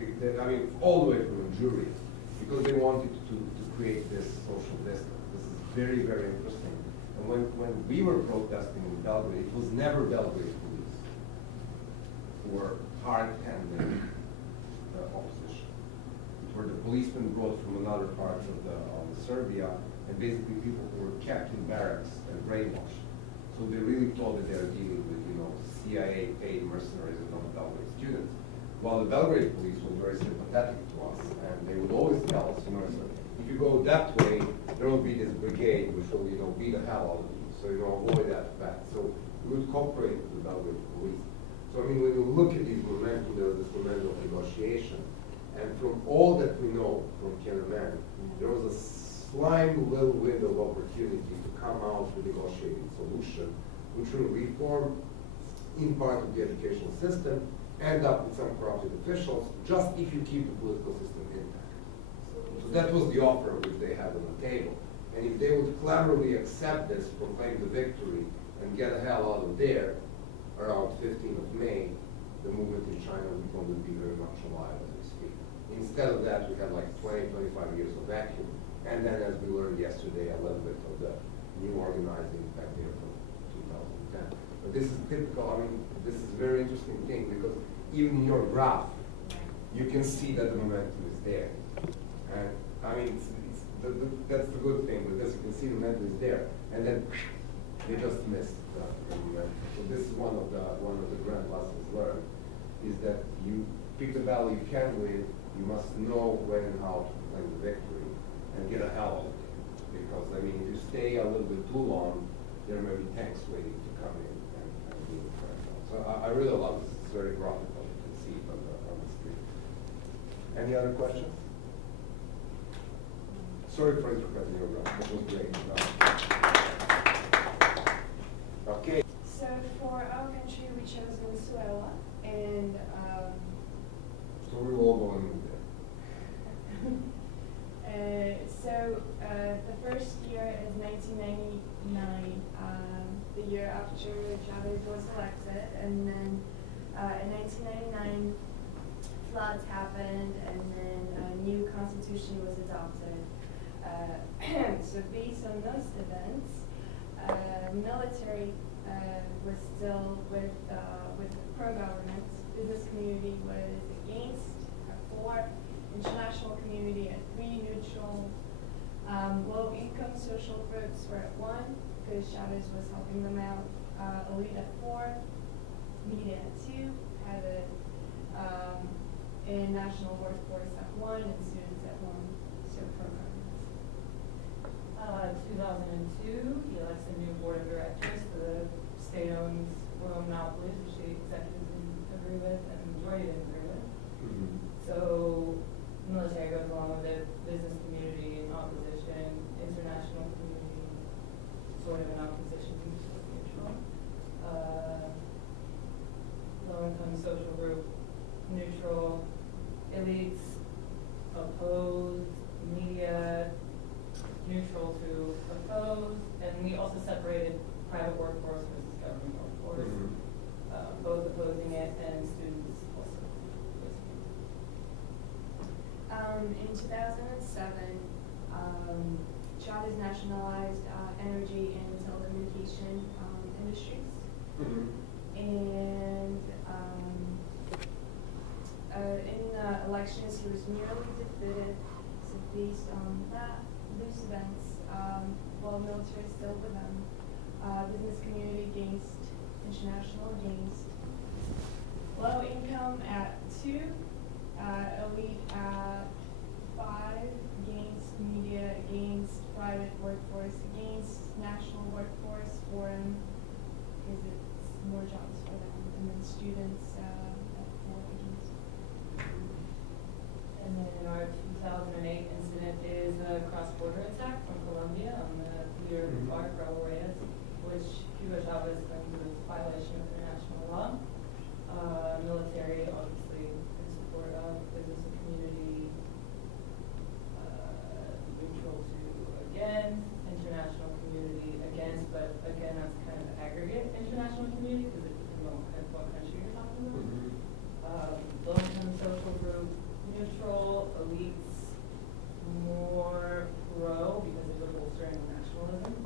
I mean, all the way from Manchuria, because they wanted to create this social distance. This is very, very interesting. And when we were protesting in Belgrade, it was never Belgrade police who were hard-handling the opposition. It were the policemen brought from another part of Serbia, and basically people who were kept in barracks and brainwashed. So they really thought that they were dealing with, you know, CIA-paid mercenaries and not Belgrade students. While the Belgrade police was very sympathetic to us, and they would always tell us, you know, so if you go that way, there will be this brigade which will, you know, beat the hell out of you. So, you know, avoid that fact. So we would cooperate with the Belgrade police. So, I mean, when you look at these momentum, there was this momentum of negotiation. And from all that we know from Tiananmen, there was a slight little window of opportunity to come out with a negotiated solution, which will reform in part of the educational system, end up with some corrupted officials, just if you keep the political system intact. So that was the offer which they had on the table. And if they would cleverly accept this, proclaim the victory, and get the hell out of there, around 15th of May, the movement in China would be very much alive as we speak. Instead of that, we had like 20, 25 years of vacuum. And then, as we learned yesterday, a little bit of the new organizing back there from 2010. But this is typical, I mean, this is a very interesting thing, because even in your graph, you can see that the momentum is there. And I mean, that's the good thing, because you can see the momentum is there, and then they just missed the momentum. So this is one of the grand lessons learned, is that you pick the battle you can win, you must know when and how to proclaim the victory, and get a hell out of it. Because, I mean, if you stay a little bit too long, there may be tanks waiting to come in and do the crackdown. So I really love this. It's very graphical. You can see it on the screen. Any other questions? Sorry for interrupting your graph. That was great. Okay. So for our country, we chose Venezuela, and so we will all go in So the first year is 1999, the year after Chavez was elected, and then in 1999 floods happened, and then a new constitution was adopted. So based on those events, military was still with pro-government, business community was against, at 4, international community at 3, neutral, low-income social groups were at 1, because Chavez was helping them out, elite at 4, media at 2, private and national workforce at 1, and students at 1, so pro-government. 2002, he elects a new board of directors. The state-owned oil monopolies, which the executives didn't agree with and the majority didn't agree with. So military goes along with it, business community in opposition, international community sort of in opposition, sort of neutral. Low-income social group, neutral, elites, opposed, media, neutral to opposed, and we also separated private workforce versus government workforce, both opposing it and students also opposing it. In 2007, Chavez nationalized energy and telecommunication industries, and in elections he was nearly defeated. So based on those events, while military is still with them, business community against, international against, low income at 2, elite at 5, against, media against, private workforce against, national workforce for them, because it's more jobs for them, and then students at 4 against. And then our 2008 incident is a cross-border attack from Colombia on the leader of the FARC, Raúl Reyes, which Hugo Chavez claims was a violation of international law. Military, obviously, in support of, business and community, neutral to against, international community against, but again, that's kind of aggregate international community because it depends on what country you're talking about. Low-income social group, neutral, elites, more pro because it was bolstering nationalism.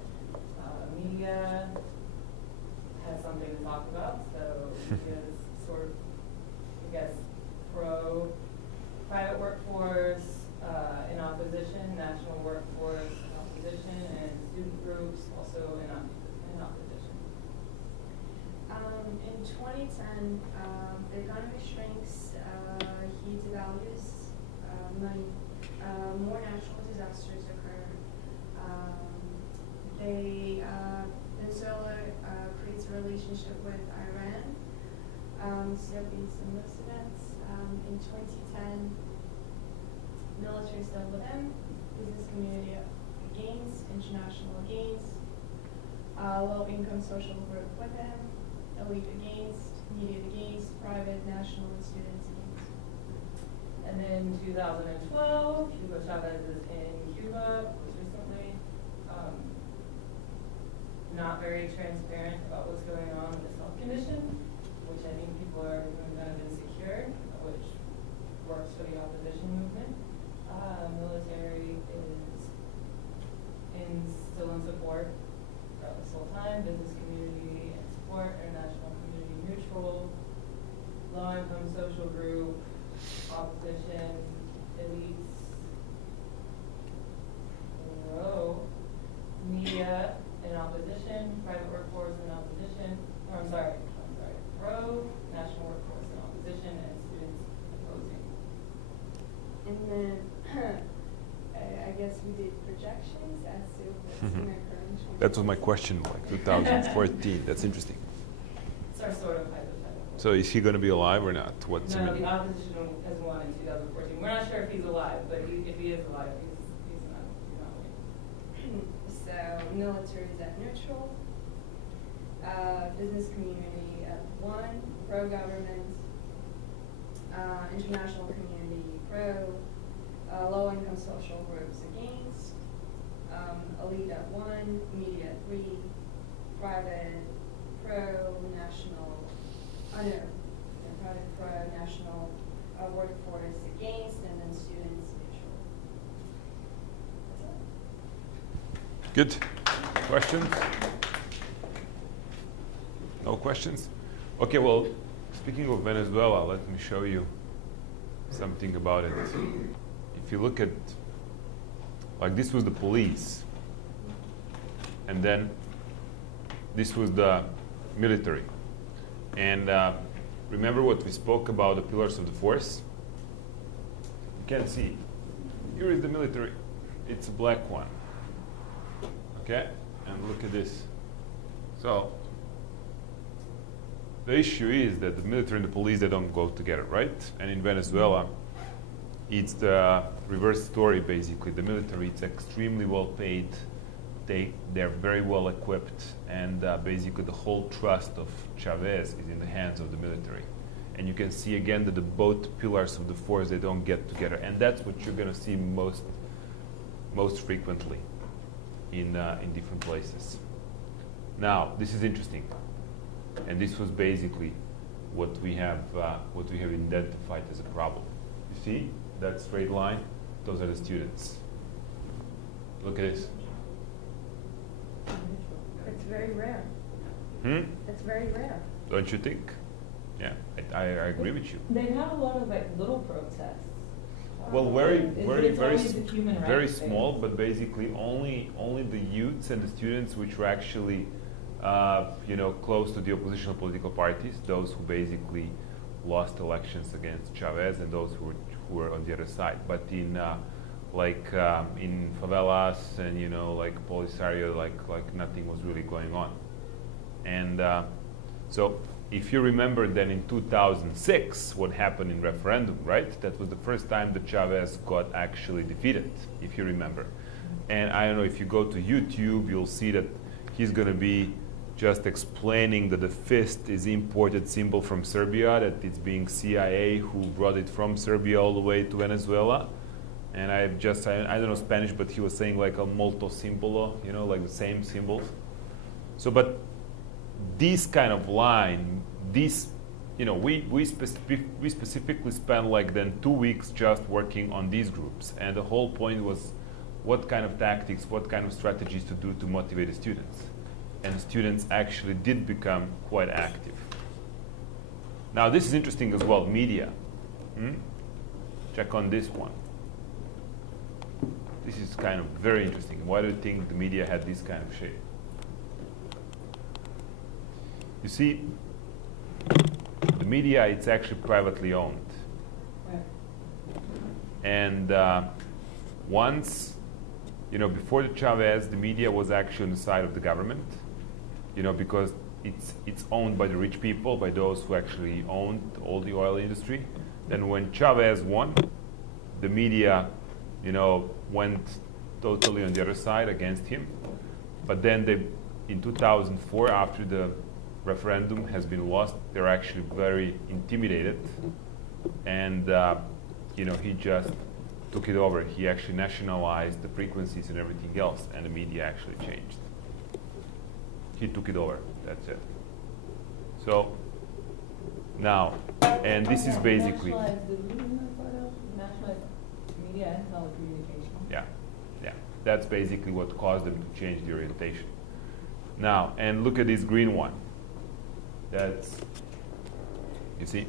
Media had something to talk about, so media is sort of, I guess, pro. Private workforce in opposition, national workforce in opposition, and student groups also in opposition. In 2010, the economy shrinks, he devalues money, more natural disasters occur. Venezuela creates a relationship with Iran, so based on those events, in 2010, military still with them, business community against, international against, low-income social group with them, elite against, media against, private, national, and students against. And then 2012, Hugo Chavez is in Cuba, was recently. Not very transparent about what's going on with his health condition, which I think people are kind of insecure, which works for the opposition movement. Military is still in support throughout this whole time. Business community in support, international community neutral, low-income social group, opposition, elites, pro, media in opposition, private workforce in opposition, or I'm sorry, pro, national workforce in opposition, and students opposing. And then, I guess we did projections as to what's going to occur in 2020. That was my question, like 2014. That's interesting. It's our sort of hypothetical. So is he going to be alive or not? What's No, the opposition has won in 2014. We're not sure if he's alive, but if he is alive, he's not winning. So military is at neutral, business community at 1, pro-government, international community pro, low-income social groups against, elite at 1, media at 3, private, pro-national, private, pro-national, workforce against, and then students neutral. That's it. Good. Questions? No questions? Okay, well, speaking of Venezuela, let me show you something about it. If you look at, like, this was the police, and then this was the military. And remember what we spoke about, the pillars of the force? You can't see. Here is the military. It's a black one. Okay? And look at this. So, the issue is that the military and the police, they don't go together, right? And in Venezuela, it's the reverse story, basically. The military, it's extremely well paid. They're very well equipped, and basically the whole trust of Chavez is in the hands of the military. And you can see again that the both pillars of the force, they don't get together. And that's what you're going to see most frequently in different places. Now, this is interesting. And this was basically what we have identified as a problem. You see that straight line? Those are the students. Look at this. It's very rare. It's very rare. Don't you think? Yeah, I agree with you. They have a lot of like little protests. Well, very rights small, but basically only the youths and the students which were actually close to the oppositional political parties, those who basically lost elections against Chavez, and those who were on the other side. But in in favelas and like Polisario, like nothing was really going on. And so if you remember, then in 2006, what happened in referendum, right? That was the first time that Chavez got actually defeated, if you remember. And I don't know, if you go to YouTube, you'll see that he's going to be just explaining that the fist is imported symbol from Serbia, that it's being CIA who brought it from Serbia all the way to Venezuela. And I don't know Spanish, but he was saying like a molto simbolo, like the same symbols. So, but this kind of line, we specifically spent like then 2 weeks just working on these groups. And the whole point was what kind of tactics, what kind of strategies to do to motivate the students. And the students actually did become quite active. Now this is interesting as well, media. Check on this one. This is kind of very interesting. Why do you think the media had this kind of shape? You see, the media, it's actually privately owned. And once, before the Chavez, the media was actually on the side of the government, because it's owned by the rich people, by those who actually owned all the oil industry. Then when Chavez won, the media, went totally on the other side against him. But then in 2004, after the referendum has been lost, they're actually very intimidated. And, he just took it over. He actually nationalized the frequencies and everything else, and the media actually changed. He took it over. That's it. So now, and this is basically nationalized media and telecommunication. Yeah. That's basically what caused them to change the orientation. Now, and look at this green one. That's, you see,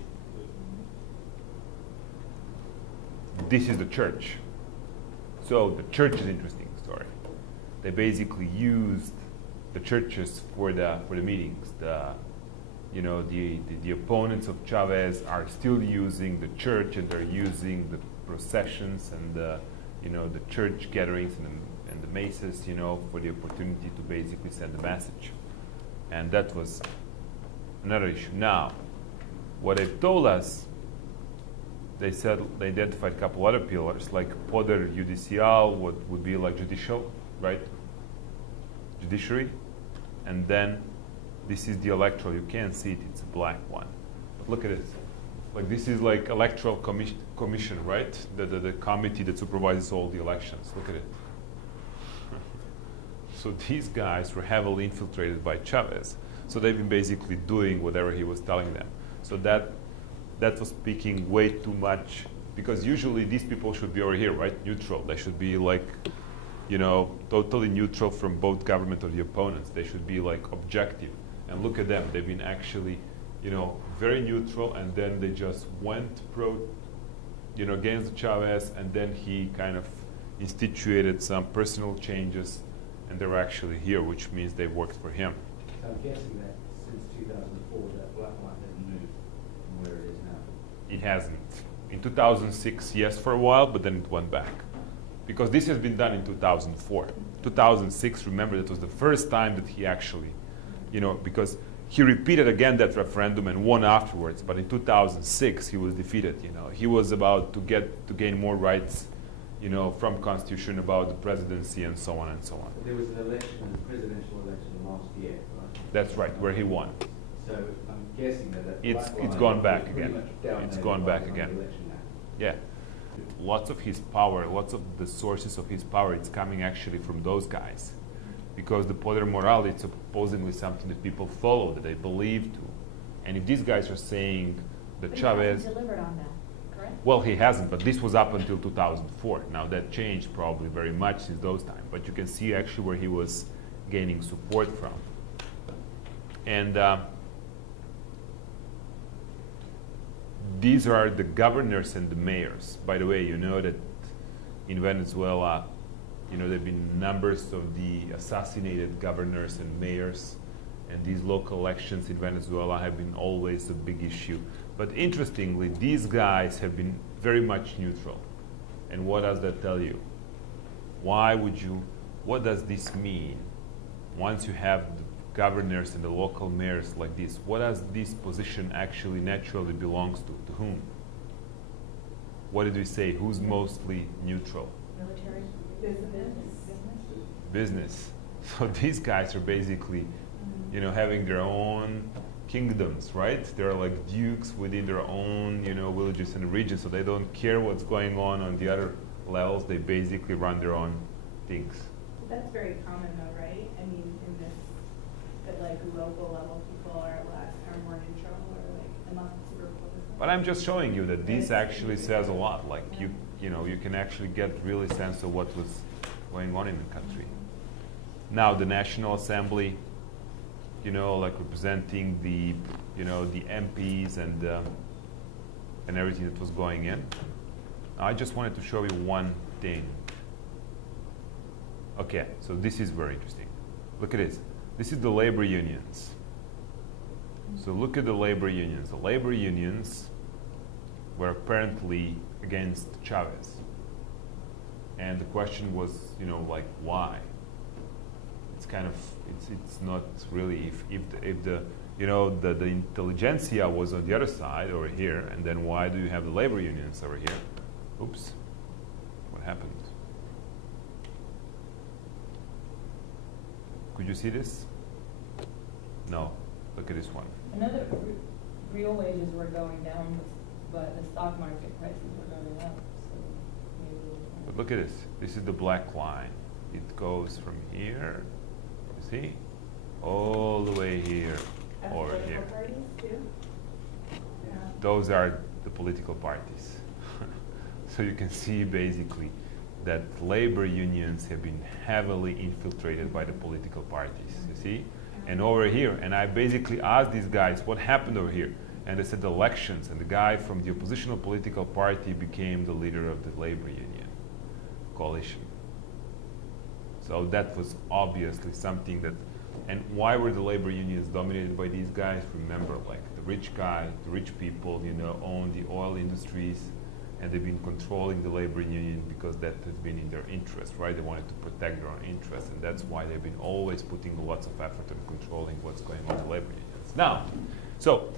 this is the church. So the church is an interesting story. They basically used the churches for the meetings. The opponents of Chavez are still using the church, and they're using the processions and the church gatherings and the mesas, for the opportunity to basically send a message. And that was another issue. Now, what they've told us, they said they identified a couple other pillars, like poder judicial, what would be like judicial, right? Judiciary. And then this is the electoral. You can't see it, it's a black one. But look at this. Like this is like electoral commission, right? The committee that supervises all the elections. Look at it. So these guys were heavily infiltrated by Chavez. So they've been basically doing whatever he was telling them. So that was speaking way too much, because usually these people should be over here, right? Neutral. They should be like, totally neutral from both government or the opponents. They should be like objective. And look at them. They've been actually, very neutral, and then they just went against Chavez, and then he kind of instituted some personal changes, and they're actually here, which means they worked for him. So I'm guessing that since 2004, that black line hasn't moved from where it is now. It hasn't. In 2006, yes, for a while, but then it went back. Because this has been done in 2004. 2006, remember, that was the first time that he actually, because he repeated again that referendum and won afterwards, but in 2006 he was defeated. He was about to gain more rights, from Constitution about the presidency and so on and so on. But there was an election, a presidential election last year, right? That's right, where he won. So I'm guessing that It's gone back again. It's gone back again. Yeah. Lots of his power, lots of the sources of his power, it's coming actually from those guys. Because the poder moral is supposedly something that people follow, that they believe to. And if these guys are saying that Chavez... He hasn't delivered on that, correct? Well, he hasn't, but this was up until 2004. Now that changed probably very much since those times. But you can see actually where he was gaining support from. And these are the governors and the mayors. By the way, you know that in Venezuela, there have been numbers of the assassinated governors and mayors, and these local elections in Venezuela have been always a big issue. But interestingly, these guys have been very much neutral. And what does that tell you? What does this mean? Once you have the governors and the local mayors like this, what does this position actually naturally belongs to? To whom? What did we say? Who's mostly neutral? Military. Business. So these guys are basically, having their own kingdoms, right? They're like dukes within their own, villages and regions. So they don't care what's going on the other levels. They basically run their own things. That's very common though, right? I mean, in this, at like local level, people are more neutral, or like, unless it's super political. But I'm just showing you that this actually says a lot. Like you can actually get really sense of what was going on in the country. Now the National Assembly, like representing the, the MPs and everything that was going in. I just wanted to show you one thing. Okay, so this is very interesting. Look at this. This is the labor unions. So look at the labor unions. The labor unions were apparently against Chavez. And the question was, like, why? It's kind of, it's not really, if the the intelligentsia was on the other side over here, and then why do you have the labor unions over here? Oops, what happened? Could you see this? No, look at this one. Another, real wages were going down, but the stock market prices were going up. So maybe. But look at this. This is the black line. It goes from here, you see, all the way here, over here. Parties too? Yeah. Those are the political parties. So you can see basically that labor unions have been heavily infiltrated by the political parties, you see? And over here, and I basically asked these guys what happened over here. And they said elections, and the guy from the oppositional political party became the leader of the labor union coalition. So that was obviously something that, and why were the labor unions dominated by these guys? Remember, like the rich guys, the rich people, own the oil industries, and they've been controlling the labor union because that has been in their interest, right? They wanted to protect their own interests, and that's why they've been always putting lots of effort in controlling what's going on in the labor unions. Now, so,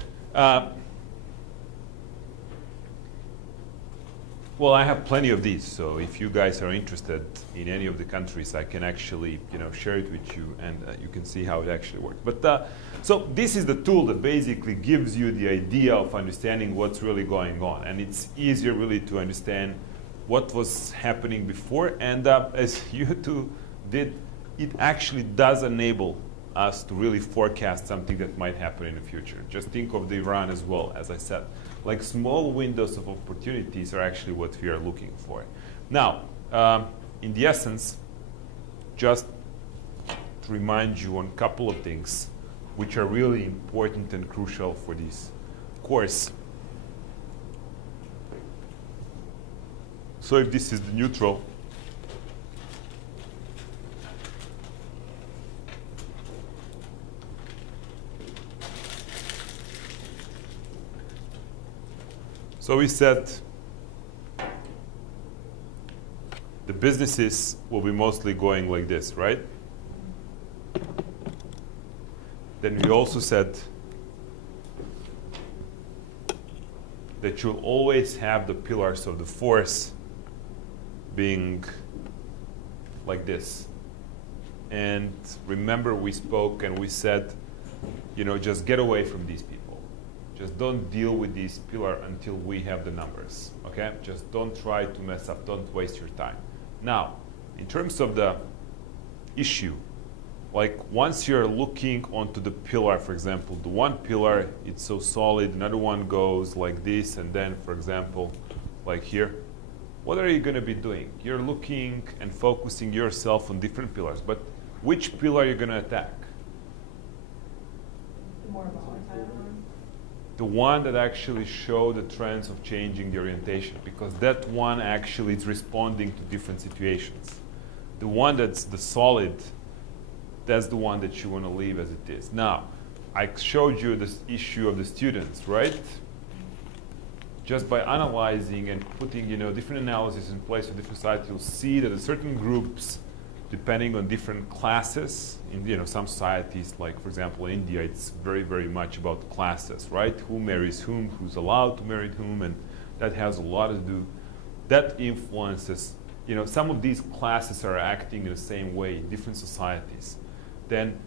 well, I have plenty of these, so if you guys are interested in any of the countries, I can actually, share it with you, and you can see how it actually works. But so this is the tool that basically gives you the idea of understanding what's really going on, and it's easier really to understand what was happening before. And as you two did it actually does enable us to really forecast something that might happen in the future. Just think of the Iran as well, as I said. Like small windows of opportunities are actually what we are looking for. Now, in the essence, just to remind you on a couple of things which are really important and crucial for this course. So if this is the neutral, so we said the businesses will be mostly going like this, right? Then we also said that you'll always have the pillars of the force being like this. And remember, we spoke and we said, you know, just get away from these people. Just don't deal with these pillars until we have the numbers, okay? Just don't try to mess up, don't waste your time. Now, in terms of the issue, like once you're looking onto the pillar, for example, the one pillar, it's so solid, another one goes like this, and then, for example, like here, what are you going to be doing? You're looking and focusing yourself on different pillars, but which pillar are you going to attack? The more volatile one. The one that actually show the trends of changing the orientation, because that one actually is responding to different situations. The one that's the solid, that's the one that you want to leave as it is. Now, I showed you this issue of the students, right? Just by analyzing and putting, you know, different analysis in place for different sites, you'll see that certain groups, depending on different classes, in, you know, some societies, like for example in India, it's very, very much about classes, right? Who marries whom, who's allowed to marry whom, and that has a lot to do. That influences, you know, some of these classes are acting in the same way in different societies. Then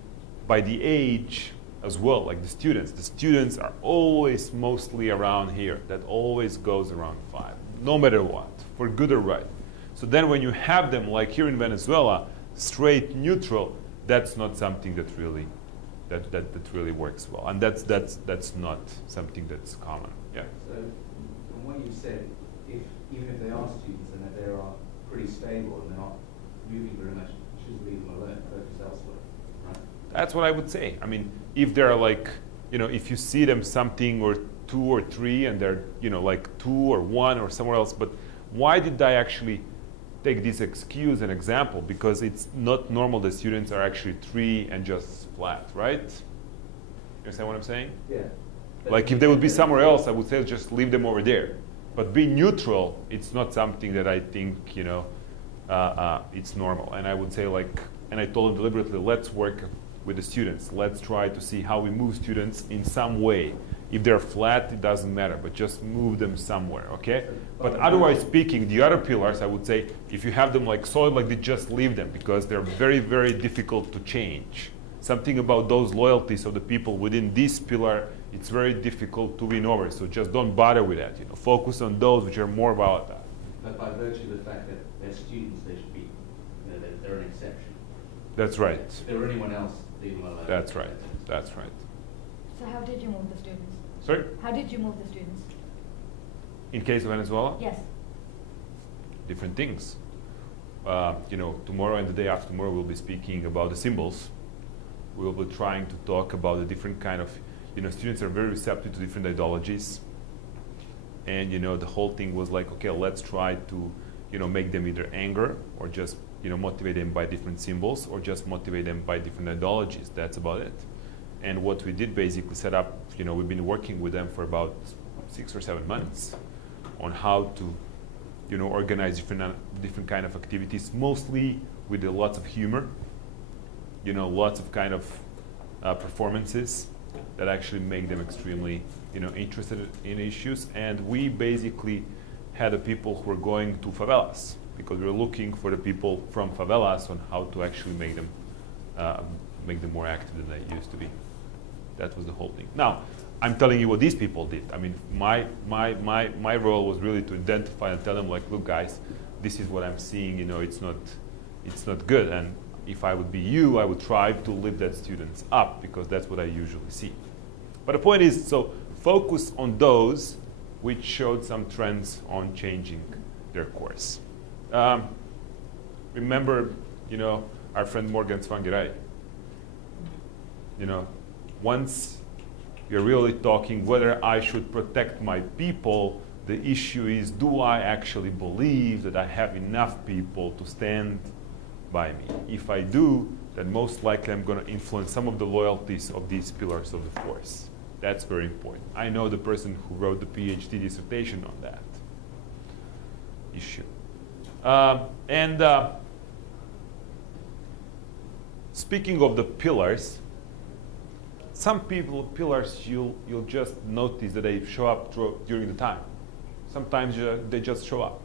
by the age as well, like the students are always mostly around here. That always goes around 5, no matter what, for good or right. So then when you have them, like here in Venezuela, straight neutral, that's not something that really, that really works well. And that's not something that's common. Yeah. So from what you said, even if they are students and if they are pretty stable and they're not moving very much, you should leave them alone, focus elsewhere. That's what I would say. I mean, if they're like, you know, if you see them something or 2 or 3 and they're, you know, like 2 or 1 or somewhere else, but why did I actually take this excuse and example? Because it's not normal that students are actually 3 and just flat, right? You understand what I'm saying? Yeah. Like if they would be somewhere else, I would say just leave them over there. But being neutral, it's not something that I think, you know, it's normal. And I would say like, and I told them deliberately, let's work with the students. Let's try to see how we move students in some way. If they're flat, it doesn't matter, but just move them somewhere, okay? But otherwise speaking, the other pillars, I would say, if you have them like solid like this, just leave them because they're very, very difficult to change. Something about those loyalties of the people within this pillar, it's very difficult to win over. So just don't bother with that. You know, focus on those which are more volatile. But by virtue of the fact that they're students, they should be, you know, they're an exception. That's right. If there were anyone else, leave them alone. That's right. That's right. So how did you move the students? Sorry? How did you move the students? In case of Venezuela? Yes. Different things. You know, tomorrow and the day after tomorrow we'll be speaking about the symbols. We'll be trying to talk about the different kind of, you know, students are very receptive to different ideologies. And, you know, the whole thing was like, okay, let's try to, you know, make them either anger or just, you know, motivate them by different symbols or just motivate them by different ideologies. That's about it. And what we did basically set up, you know, we've been working with them for about 6 or 7 months on how to, you know, organize different kind of activities, mostly with lots of humor, you know, lots of kind of performances that actually make them extremely, you know, interested in issues. And we basically had the people who were going to favelas because we were looking for the people from favelas on how to actually make them more active than they used to be. That was the whole thing. Now, I'm telling you what these people did. I mean, my role was really to identify and tell them, like, look, guys, this is what I'm seeing. You know, it's not good. And if I would be you, I would try to lift that students up because that's what I usually see. But the point is, so focus on those which showed some trends on changing their course. Remember, our friend Morgan Tsvangirai. Once you're really talking whether I should protect my people, the issue is, do I actually believe that I have enough people to stand by me? If I do, then most likely I'm going to influence some of the loyalties of these pillars of the force. That's very important. I know the person who wrote the PhD dissertation on that issue. Speaking of the pillars, some pillars you'll just notice that they show up during the time. Sometimes they just show up.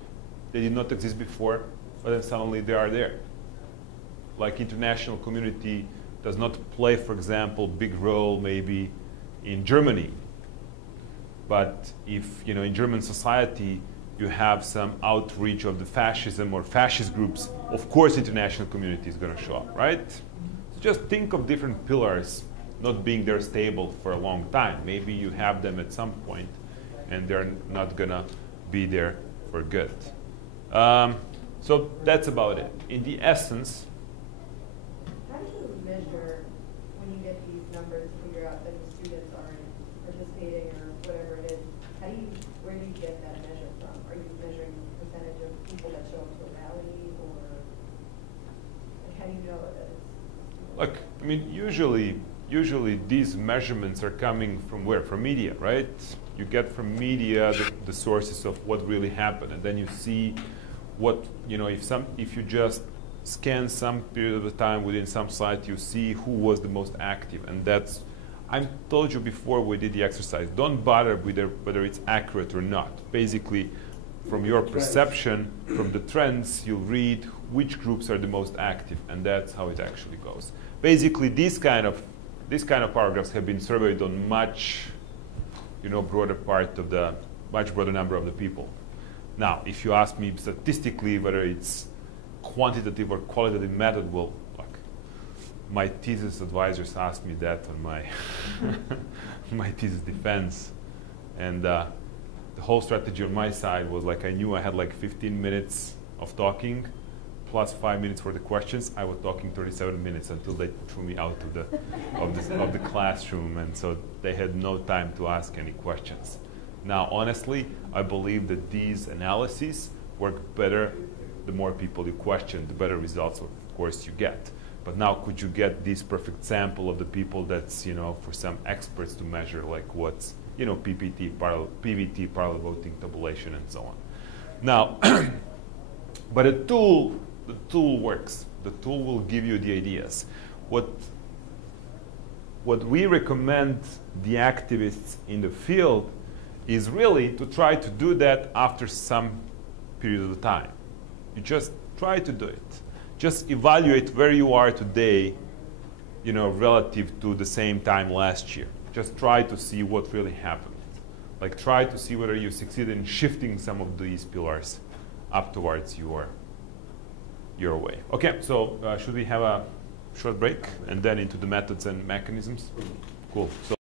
They did not exist before, but then suddenly they are there. Like international community does not play, for example, big role maybe in Germany. But if, in German society, you have some outreach of the fascism or fascist groups, of course international community is going to show up, right? So just think of different pillars not being there stable for a long time. Maybe you have them at some point, and they're not going to be there for good. So that's about it. In the essence, how do you measure when you get these numbers to figure out that the students aren't participating or whatever it is? Where do you get that measure from? Are you measuring the percentage of people that show up to a rally, or how do you know that it's? Look, I mean, usually these measurements are coming from where? From media, right? You get from media the sources of what really happened, and then you see what, if you just scan some period of the time within some site, you see who was the most active, and that's, I told you before we did the exercise, don't bother with whether it's accurate or not. Basically, from your perception, from the trends, you'll read which groups are the most active, and that's how it actually goes. Basically, these kind of paragraphs have been surveyed on much, broader part of the, much broader number of the people. Now, if you ask me statistically whether it's quantitative or qualitative method, well, look, my thesis advisors asked me that on my my thesis defense, and the whole strategy on my side was like I knew I had like 15 minutes of talking, plus 5 minutes for the questions. I was talking 37 minutes until they threw me out of the classroom, and so they had no time to ask any questions. Now, honestly, I believe that these analyses work better the more people you question, the better results, of course, you get. But now, could you get this perfect sample of the people that's, for some experts to measure, like what's, PVT, parallel voting, tabulation, and so on. Now, but the tool works. The tool will give you the ideas. What we recommend the activists in the field is really to try to do that after some period of time. You just try to do it. Just evaluate where you are today, relative to the same time last year. Just try to see what really happened. Like try to see whether you succeed in shifting some of these pillars up towards your way. Okay, so should we have a short break and then into the methods and mechanisms? Cool. So